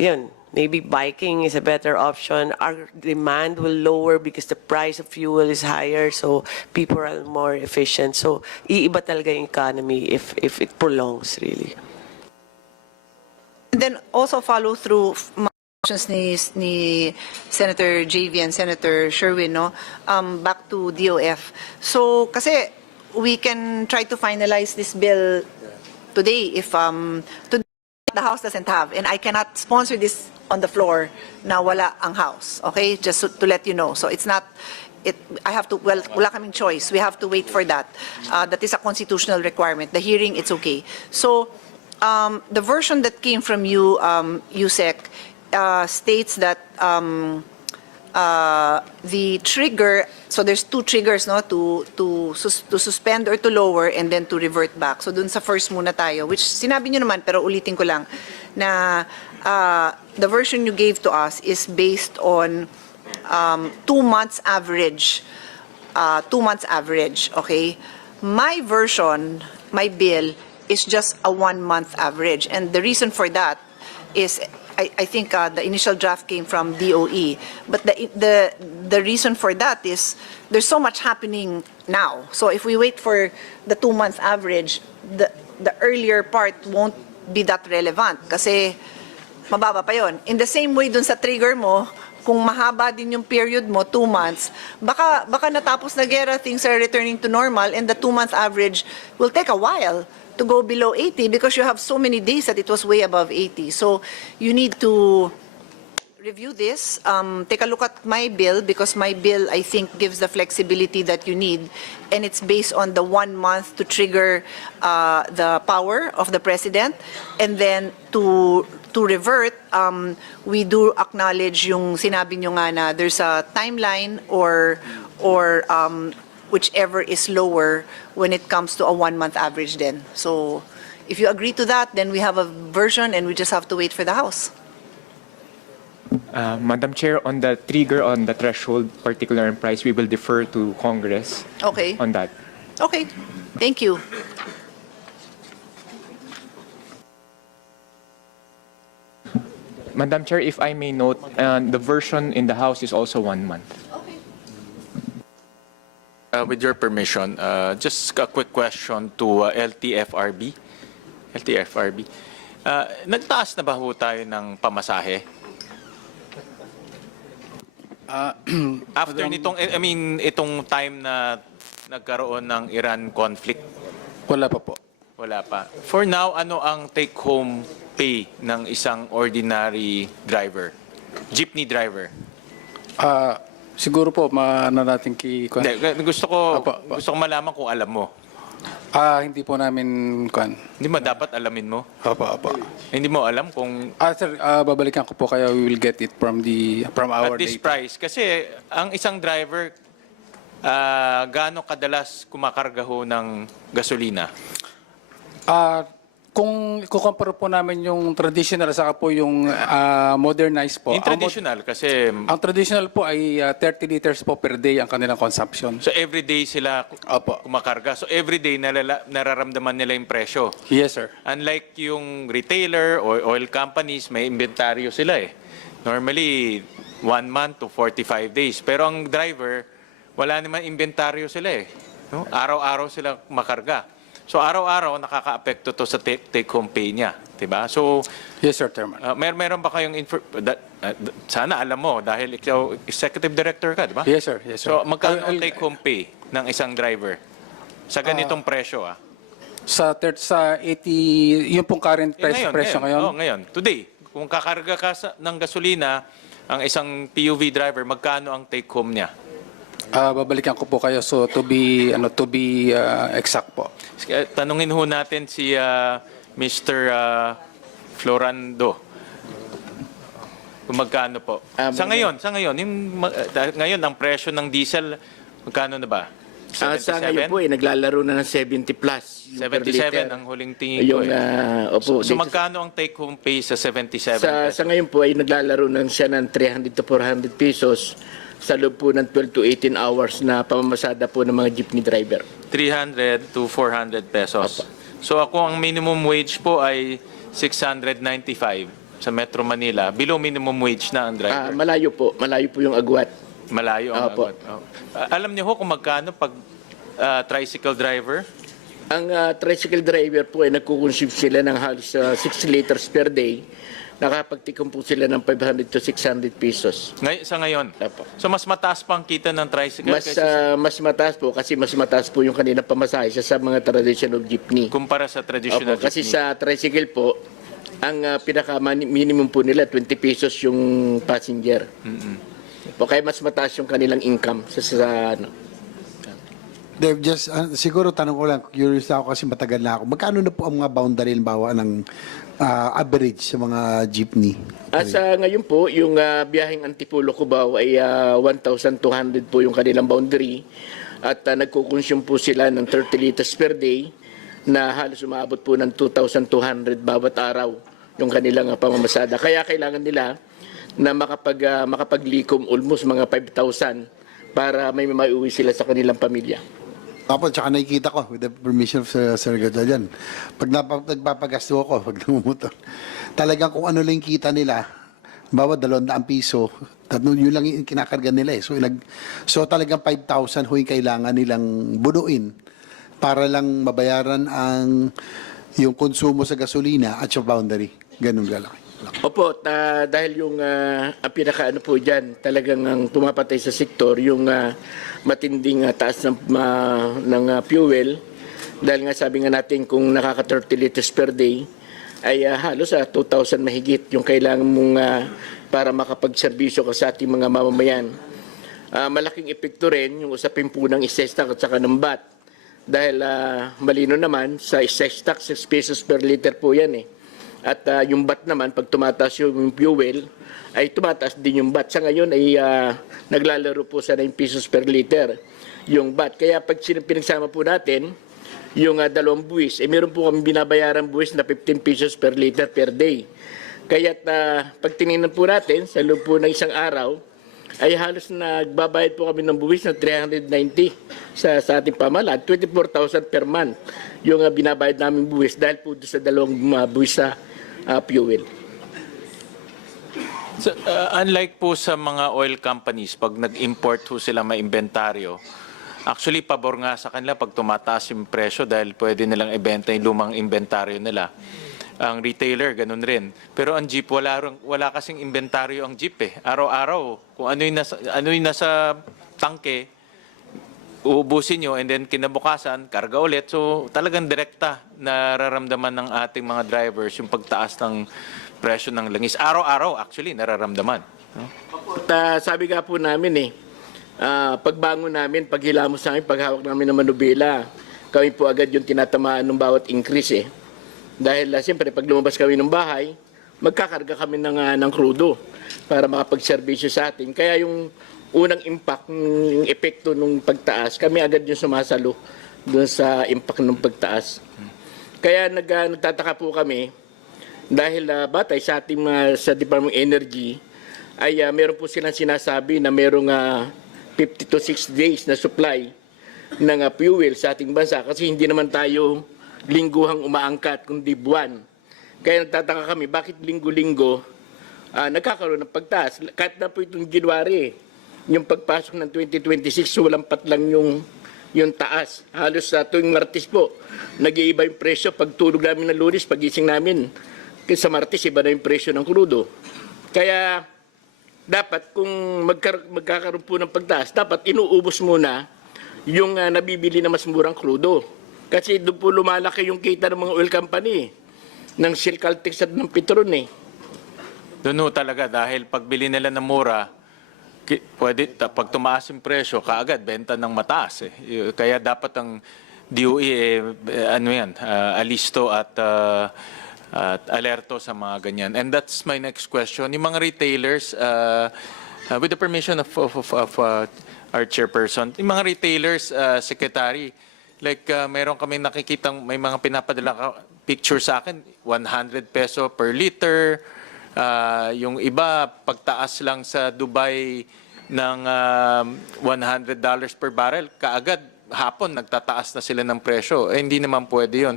yun, maybe biking is a better option. Our demand will lower because the price of fuel is higher, so people are more efficient. So iiba talaga yung economy if it prolongs, really. And then also follow through questions ni Senator JV and Senator Sherwin, no? Back to DOF. So kasi we can try to finalize this bill today if today the House doesn't have, and I cannot sponsor this on the floor na wala ang House, okay? Just to let you know. So it's not, I have to, well, wala kaming choice. We have to wait for that. That is a constitutional requirement. The hearing, it's okay. So the version that came from you, Yusek, states that the trigger, so there's two triggers, no, to suspend or to lower and then to revert back. So dun sa first muna tayo, which sinabi nyo naman pero ulitin ko lang na the version you gave to us is based on 2 months average. 2 months average, okay? My version, my bill is just a 1 month average, and the reason for that is I think the initial draft came from DOE, but the reason for that is there's so much happening now. So if we wait for the 2 month average, the earlier part won't be that relevant kasi mababa pa yon. In the same way dun sa trigger mo, kung mahaba din yung period mo, 2 months, baka natapos na gera, things are returning to normal, and the 2 month average will take a while to go below 80 because you have so many days that it was way above 80. So you need to review this, take a look at my bill because my bill, I think, gives the flexibility that you need, and it's based on the 1 month to trigger the power of the president, and then to revert, we do acknowledge yung sinabi nyo nga na there's a timeline or whichever is lower when it comes to a 1 month average then. So if you agree to that, then we have a version and we just have to wait for the House. Madam Chair, on the trigger on the threshold particular in price, we will defer to Congress Okay. on that. Okay. Thank you. Madam Chair, if I may note, the version in the House is also 1 month. With your permission, just a quick question to LTFRB. LTFRB. Nagtaas na ba ho tayo ng pamasahe? After nitong, I mean, itong time na nagkaroon ng Iran conflict? Wala pa po. Wala pa. For now, ano ang take-home pay ng isang ordinary driver? Jeepney driver? Siguro po, natin Gusto ko malaman kung alam mo. Hindi po namin Hindi mo dapat alamin mo? Opo. Hindi mo alam kung Sir, babalikan ko po kaya we will get it from our at this data. price. Kasi ang isang driver, gaano kadalas kumakarga ho ng gasolina? Kung kukumpara po namin yung traditional saka po yung modernized po. Yung traditional kasi Ang traditional po ay 30 liters po per day ang kanilang consumption. so everyday sila kumakarga. So everyday nararamdaman nila yung presyo. Yes, sir. Unlike yung retailer or oil companies, may inventaryo sila eh. Normally, 1 month to 45 days. Pero ang driver, wala naman inventaryo sila eh. No? Araw-araw sila makarga. So araw-araw nakaka-apekto to sa take-home pay niya, 'di ba? So yes, sir, Chairman. Meron ba kayong sana alam mo dahil ikaw executive director ka, 'di ba? Yes, sir. So magkano ang take-home pay ng isang driver sa ganitong presyo Sa 80 yung pong current presyo ngayon. ngayon. Today, kung kakarga ka ng gasolina ang isang PUV driver, magkano ang take-home niya? Babalikan ko po kayo to be exact po. Tanungin ho natin si Mr. Florando. Kung magkano po. Sa ngayon, ngayon ang presyo ng diesel magkano na ba? 77? Sa ngayon po naglalaro na ng 70 plus. 77 ang huling tingin ko. So magkano ang take home pay sa 77? Sa ngayon po ay naglalaro siya ng 300 to 400 pesos. Sa loob po ng 12 to 18 hours na pamamasada po ng mga jeepney driver. 300 to 400 pesos. So ako ang minimum wage po ay 695 sa Metro Manila. Below minimum wage na ang driver. Malayo po yung agwat. Malayo ang agwat. Alam niyo ho kung magkano pag tricycle driver? Ang tricycle driver po ay nagkukonsume sila ng halos 6 liters per day. nakapagtikom po sila ng 500 to 600 pesos. Sa ngayon? Opo. So mas mataas pa ang kita ng tricycle Mas mataas po kasi mas mataas po yung kanilang pamasahe sa mga traditional jeepney. kumpara sa traditional Opo, kasi jeepney? sa tricycle po, ang pinaka-minimum po nila 20 pesos yung passenger. Po, kaya mas mataas yung kanilang income sa ano. Dave, just, siguro tanong ko lang, curious ako kasi matagal na ako. Magkano na po ang mga boundary bawa ng average sa mga jeepney? Sa ngayon po, yung biyaheng Antipolo Cubao ay 1,200 po yung kanilang boundary at nagkukonsume po sila ng 30 liters per day na halos umabot po ng 2,200 bawat araw yung kanilang pamamasada. Kaya kailangan nila na makapaglikom almost mga 5,000 para may maiuwi sila sa kanilang pamilya. Apo, tsaka nakikita ko, with the permission of Sir Gadjalian, pag nagpapagasto ako, pag numumotor, talagang kung ano lang kita nila, bawat 200 piso, yun lang yung kinakarga nila eh. So talagang 5,000 ho yung kailangan nilang bunuin para lang mabayaran yung konsumo sa gasolina at sa boundary. Ganun lalaki. Opo, dahil yung ang pinakaano po dyan, talagang ang pumapatay sa sektor, yung matinding taas ng fuel, dahil nga sabi nga natin kung nakaka 30 liters per day, ay halos 2,000 mahigit yung kailangan mong para makapagserbisyo ka sa ating mga mamamayan. Malaking epekto rin yung usapin po ng excise tax at saka ng VAT. Dahil malino naman, sa excise tax, 6 pesos per liter po yan eh. At yung VAT naman, pag tumataas yung fuel, ay tumataas din yung VAT. Sa ngayon ay naglalaro po sa 9 pesos per liter yung VAT. Kaya pag pinagsama po natin, yung dalawang buwis, meron po kami binabayaran buwis na 15 pesos per liter per day. Kaya pag tinignan po natin, sa loob po ng isang araw, ay halos nagbabayad po kami ng buwis na 390 sa ating pamahalaan, 24,000 per month yung binabayad namin buwis dahil po sa dalawang buwis sa fuel. So, unlike po sa mga oil companies, pag nag-import po sila may inventaryo, actually pabor nga sa kanila pag tumataas yung presyo dahil pwede nilang ibenta yung lumang inventaryo nila. Ang retailer, ganun rin. Pero ang jeep, wala kasing inventaryo ang jeep eh. Araw-araw, kung ano yung nasa tangke, uubusin nyo and then kinabukasan, karga ulit. So talagang direkta nararamdaman ng ating mga drivers yung pagtaas ng presyo ng langis. Araw-araw actually nararamdaman. No? Sabi nga po namin pagbangon namin, paghilamos namin, paghawak namin ng manubela, kami po agad yung tinatamaan ng bawat increase eh. Dahil siyempre pag lumabas kami ng bahay, magkakarga kami ng krudo para makapagserbisyo sa atin. Kaya yung unang impact, yung epekto ng pagtaas, kami agad yung sumasalo doon sa impact ng pagtaas. Kaya nagtataka po kami dahil batay sa ating sa Department of Energy ay meron po silang sinasabi na merong 50 to 6 days na supply ng fuel sa ating bansa kasi hindi naman tayo lingguhang umaangkat kundi buwan. Kaya nagtataka kami bakit linggo-linggo nagkakaroon ng pagtaas. Kahit na po itong January, yung pagpasok ng 2026, walang patlang yung taas. Halos sa tuwing Martes po, nag-iiba yung presyo. Pag tulog namin ng Lunes, pagising namin, kasi sa Martes, iba na yung presyo ng krudo. Kaya, dapat kung magkakaroon po ng pagtaas, dapat inuubos muna yung nabibili na mas murang krudo. Kasi doon po lumalaki yung kita ng mga oil company, ng Shell Caltex at ng Petron eh. Doon talaga dahil pagbili nila ng mura, pwede, pag tumaas yung presyo, kaagad benta ng mataas eh. Kaya dapat ang DOE alisto at alerto sa mga ganyan. And that's my next question. Yung mga retailers, with the permission of our chairperson, yung mga retailers, secretary, like meron kami nakikitang may mga pinapadala picture sa akin, 100 peso per liter. Yung iba, pagtaas lang sa Dubai ng $100 per barrel, kaagad hapon nagtataas na sila ng presyo. Hindi naman pwede yun.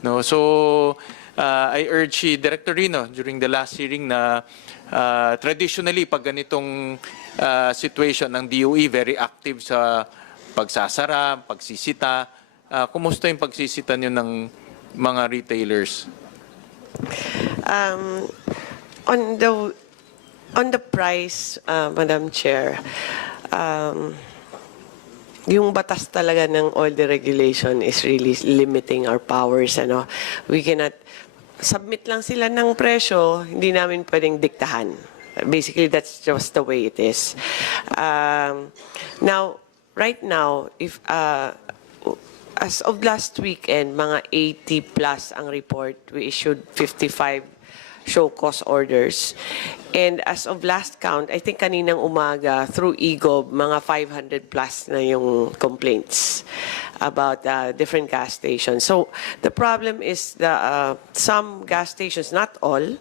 No? So, I urge si Director Rino during the last hearing na traditionally, pag ganitong situation ng DOE, very active sa pagsasara, pagsisita. Kumusta yung pagsisita nyo ng mga retailers? On the price, Madam Chair, yung batas talaga ng oil deregulation is really limiting our powers. We cannot submit lang sila ng presyo, hindi namin pwedeng diktahan. Basically, that's just the way it is. Now, right now, if as of last weekend, mga 80 plus ang report, we issued 55 show cause orders. And as of last count, I think kaninang umaga, through EGOB, mga 500 plus na yung complaints about different gas stations. So the problem is that some gas stations, not all,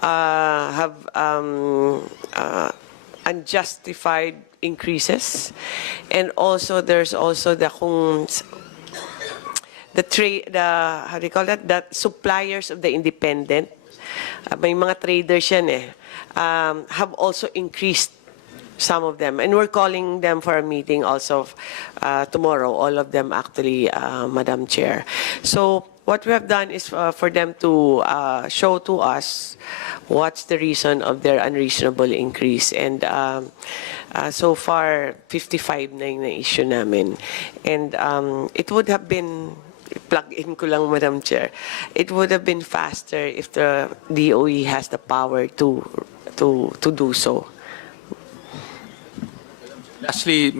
have unjustified increases. And also, there's also the how do you call that? The suppliers of the independent, may mga traders yan have also increased, some of them. And we're calling them for a meeting also tomorrow, all of them actually, Madam Chair. So what we have done is for them to show to us what's the reason of their unreasonable increase. And so far, 55 na yung na-issue namin. And it would have been, plug in ko lang, Madam Chair, it would have been faster if the DOE has the power to do so. Lastly,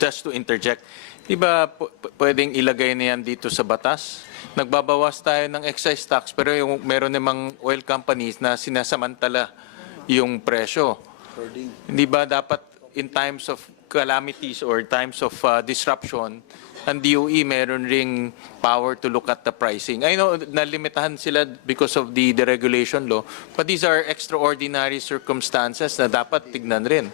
just to interject, di ba pwedeng ilagay na yan dito sa batas? Nagbabawas tayo ng excise tax pero meron namang oil companies na sinasamantala yung presyo. Hindi ba dapat in times of calamities or times of disruption, ang DOE meron ring power to look at the pricing? I know nalimitahan sila because of the deregulation law, but these are extraordinary circumstances na dapat tignan rin.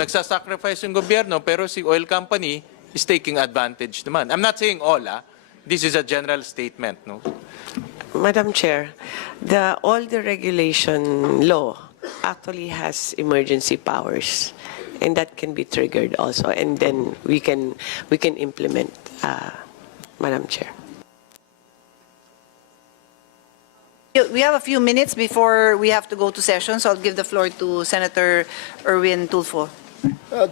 Nagsasacrifice yung gobyerno pero si oil company is taking advantage naman. I'm not saying all, This is a general statement, no? Madam Chair, all the regulation law actually has emergency powers, and that can be triggered also, and then we can implement, Madam Chair. We have a few minutes before we have to go to session, so I'll give the floor to Senator Erwin Tulfo.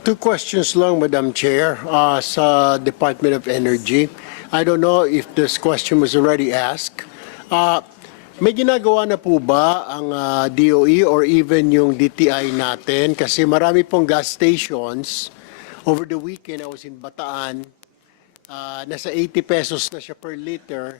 Two questions lang, Madam Chair, sa Department of Energy. I don't know if this question was already asked. May ginagawa na po ba ang DOE or even yung DTI natin? Kasi marami pong gas stations. Over the weekend, I was in Bataan. Nasa 80 pesos na siya per liter.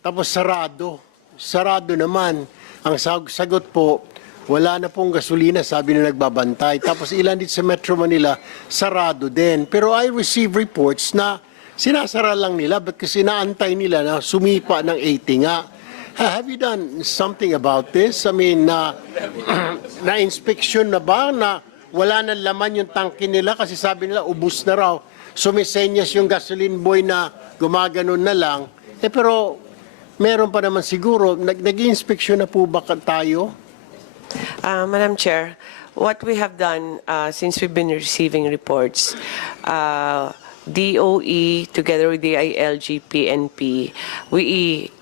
Tapos sarado. Sarado naman. Ang sagot po, wala na pong gasolina, sabi na nagbabantay. Tapos ilan dito sa Metro Manila, sarado din. Pero I receive reports na sinasara lang nila, but kasi naantay nila na sumipa ng 80 nga. Have you done something about this? I mean, na-inspection na ba na wala na laman yung tangke nila kasi sabi nila ubus na raw. Sumisenyas yung gasoline boy na gumaganon na lang. Pero meron pa naman siguro. Nag-inspection na po ba tayo? Madam Chair, what we have done since we've been receiving reports, DOE together with the ILG, PNP, we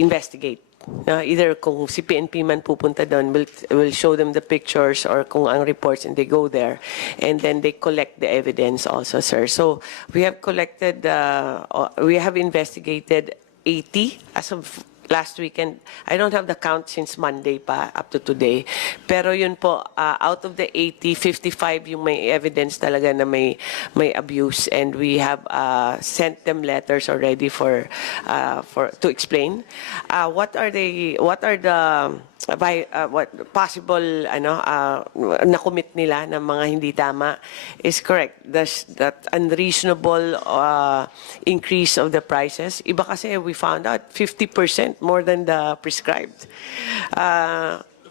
investigate. Either kung si PNP man pupunta doon, we'll show them the pictures, or kung ang reports, and they go there, and then they collect the evidence also, sir. So we have collected, we have investigated 80 as of last weekend. I don't have the count since Monday pa up to today. Pero yun po, out of the 80, 55 yung may evidence talaga na may abuse, and we have sent them letters already for to explain what possible na-commit nila ng mga hindi tama is correct. That unreasonable increase of the prices. Iba kasi we found out 50% more than the prescribed.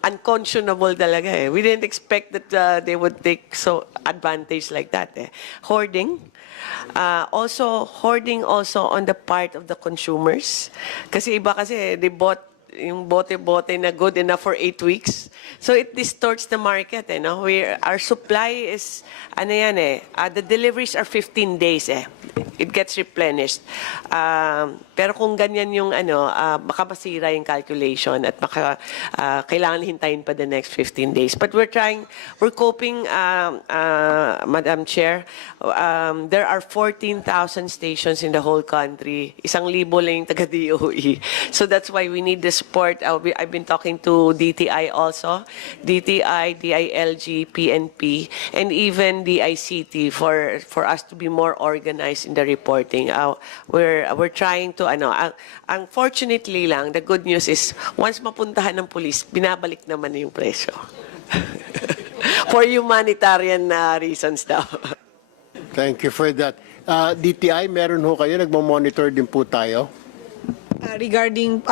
Unconscionable talaga. We didn't expect that they would take so advantage like that. Hoarding. Also, hoarding also on the part of the consumers. Kasi iba kasi they bought yung bote-bote na good enough for 8 weeks. So it distorts the market, no? Our supply is, ano yan the deliveries are 15 days It gets replenished. Pero kung ganyan yung baka masira yung calculation at baka kailangan hintayin pa the next 15 days. But we're coping, Madam Chair. There are 14,000 stations in the whole country. 1,000 lang yung taga-DOE. So that's why we need the support. I've been talking to DTI also, DTI, DILG, PNP, and even DICT for us to be more organized in the reporting. We're trying to unfortunately lang, the good news is once mapuntahan ng police, binabalik naman yung presyo. For humanitarian reasons daw. Thank you for that. DTI, meron ho kayo, nagmo-monitor din po tayo. Regarding,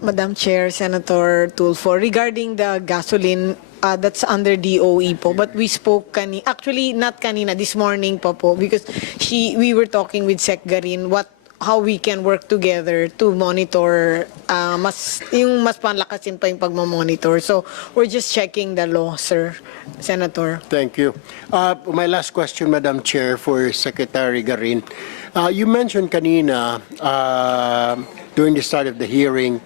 Madam Chair, Senator Tulfo, regarding the gasoline, that's under DOE po, but we spoke actually not kanina, this morning po, because we were talking with Sec Garin how we can work together to monitor, mas panlakasin pa yung pagmamonitor. So we're just checking the law, sir, Senator. Thank you. My last question, Madam Chair, for Secretary Garin. You mentioned kanina, during the start of the hearing,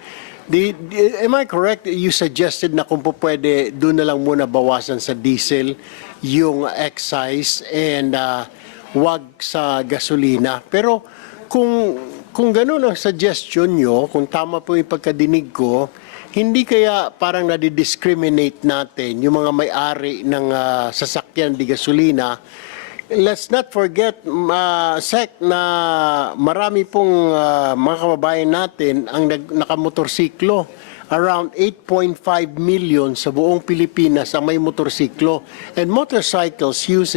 am I correct? You suggested na kung po pwede, doon na lang muna bawasan sa diesel yung excise and wag sa gasolina. Pero kung ganun ang suggestion nyo, kung tama po yung pagkadinig ko, hindi kaya parang nadi-discriminate natin yung mga may-ari ng sasakyan di gasolina. Let's not forget, Sec, na marami pong mga kababayan natin ang nakamotorsiklo. Around 8.5 million sa buong Pilipinas ang may motorsiklo. And motorcycles use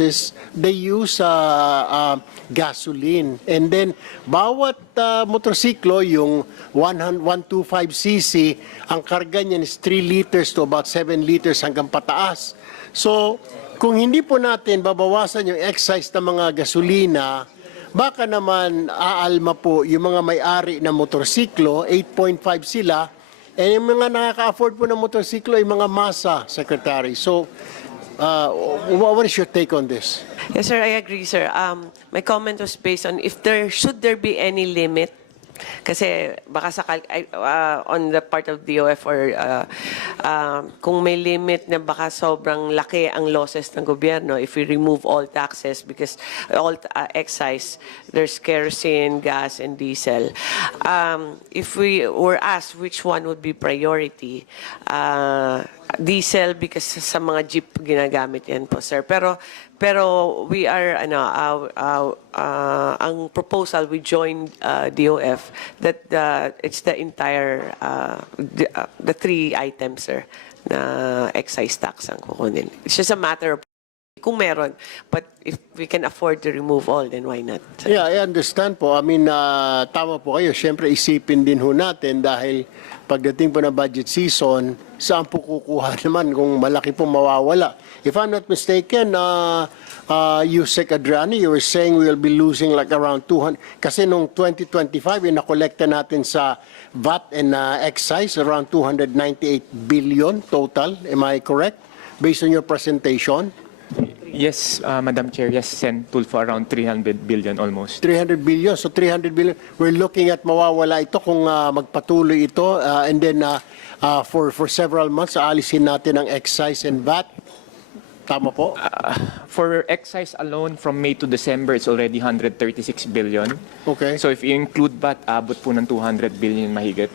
gasoline. And then, bawat motorsiklo, yung 125cc, ang karga niyan is 3 liters to about 7 liters hanggang pataas. So, kung hindi po natin babawasan yung excise ng mga gasolina, baka naman aalma po yung mga may-ari ng motorsiklo, 8.5 sila, and yung mga nakaka-afford po ng motorsiklo ay mga masa, Secretary. So, what is your take on this? Yes, sir, I agree, sir. My comment was based on should there be any limit. Kasi baka on the part of DOF or kung may limit na baka sobrang laki ang losses ng gobyerno if we remove all taxes because all excise, there's kerosene, gas, and diesel. If we were asked which one would be priority, diesel because sa mga jeep ginagamit yan po, sir. Pero we are ang proposal we joined DOF that it's the entire the 3 items, sir, na excise tax ang kukunin. It's just a matter of kung meron, but if we can afford to remove all, then why not? Yeah, I understand po. I mean, tama po kayo. Siyempre, isipin din ho natin dahil pagdating po na budget season, saan po kukuha naman kung malaki po mawawala. If I'm not mistaken, Yusek Adrani, you were saying we will be losing like around 200. Kasi nung 2025, yung nakolekta natin sa VAT and excise, around 298 billion total. Am I correct? Based on your presentation? Yes, Madam Chair. Yes, Sen. Tulfo, around 300 billion almost. 300 billion. So 300 billion. We're looking at mawawala ito kung magpatuloy ito. And then for several months, alisin natin ang excise and VAT. Tama po? For excise alone, from May to December, it's already 136 billion. Okay. So if you include VAT, abot po ng 200 billion mahigit.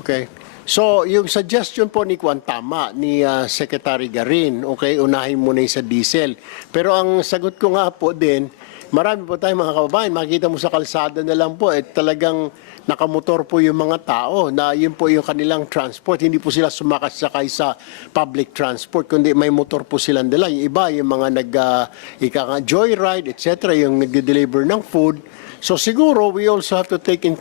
Okay. So, yung suggestion po ni Kwan tama, ni Secretary Garin, okay, unahin muna yung sa diesel. Pero ang sagot ko nga po din, marami po tayong mga kababayan, makikita mo sa kalsada na lang po, talagang nakamotor po yung mga tao na yun po yung kanilang transport. Hindi po sila sumakasakay sa public transport, kundi may motor po silang dala. Yung iba, yung mga joyride, etc., yung nag-deliver ng food. So siguro, we also have to take in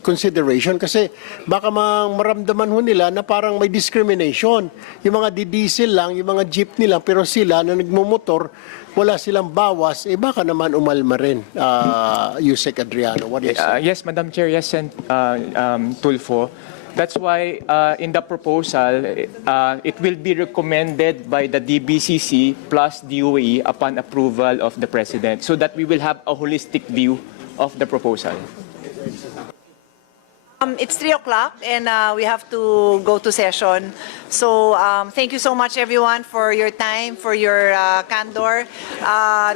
consideration kasi baka maramdaman ho nila na parang may discrimination. Yung mga diesel lang, yung mga jeep nila, pero sila na nagmumotor, wala silang bawas, baka naman umalma rin. Yusek Adriano, what is it? Yes, Madam Chair, yes, and Tulfo. That's why in the proposal, it will be recommended by the DBCC plus DOE upon approval of the President so that we will have a holistic view of the proposal. It's 3 o'clock and we have to go to session. So thank you so much everyone for your time, for your candor.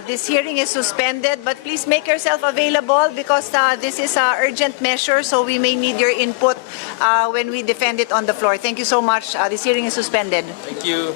This hearing is suspended, but please make yourself available because this is an urgent measure, so we may need your input when we defend it on the floor. Thank you so much. This hearing is suspended. Thank you.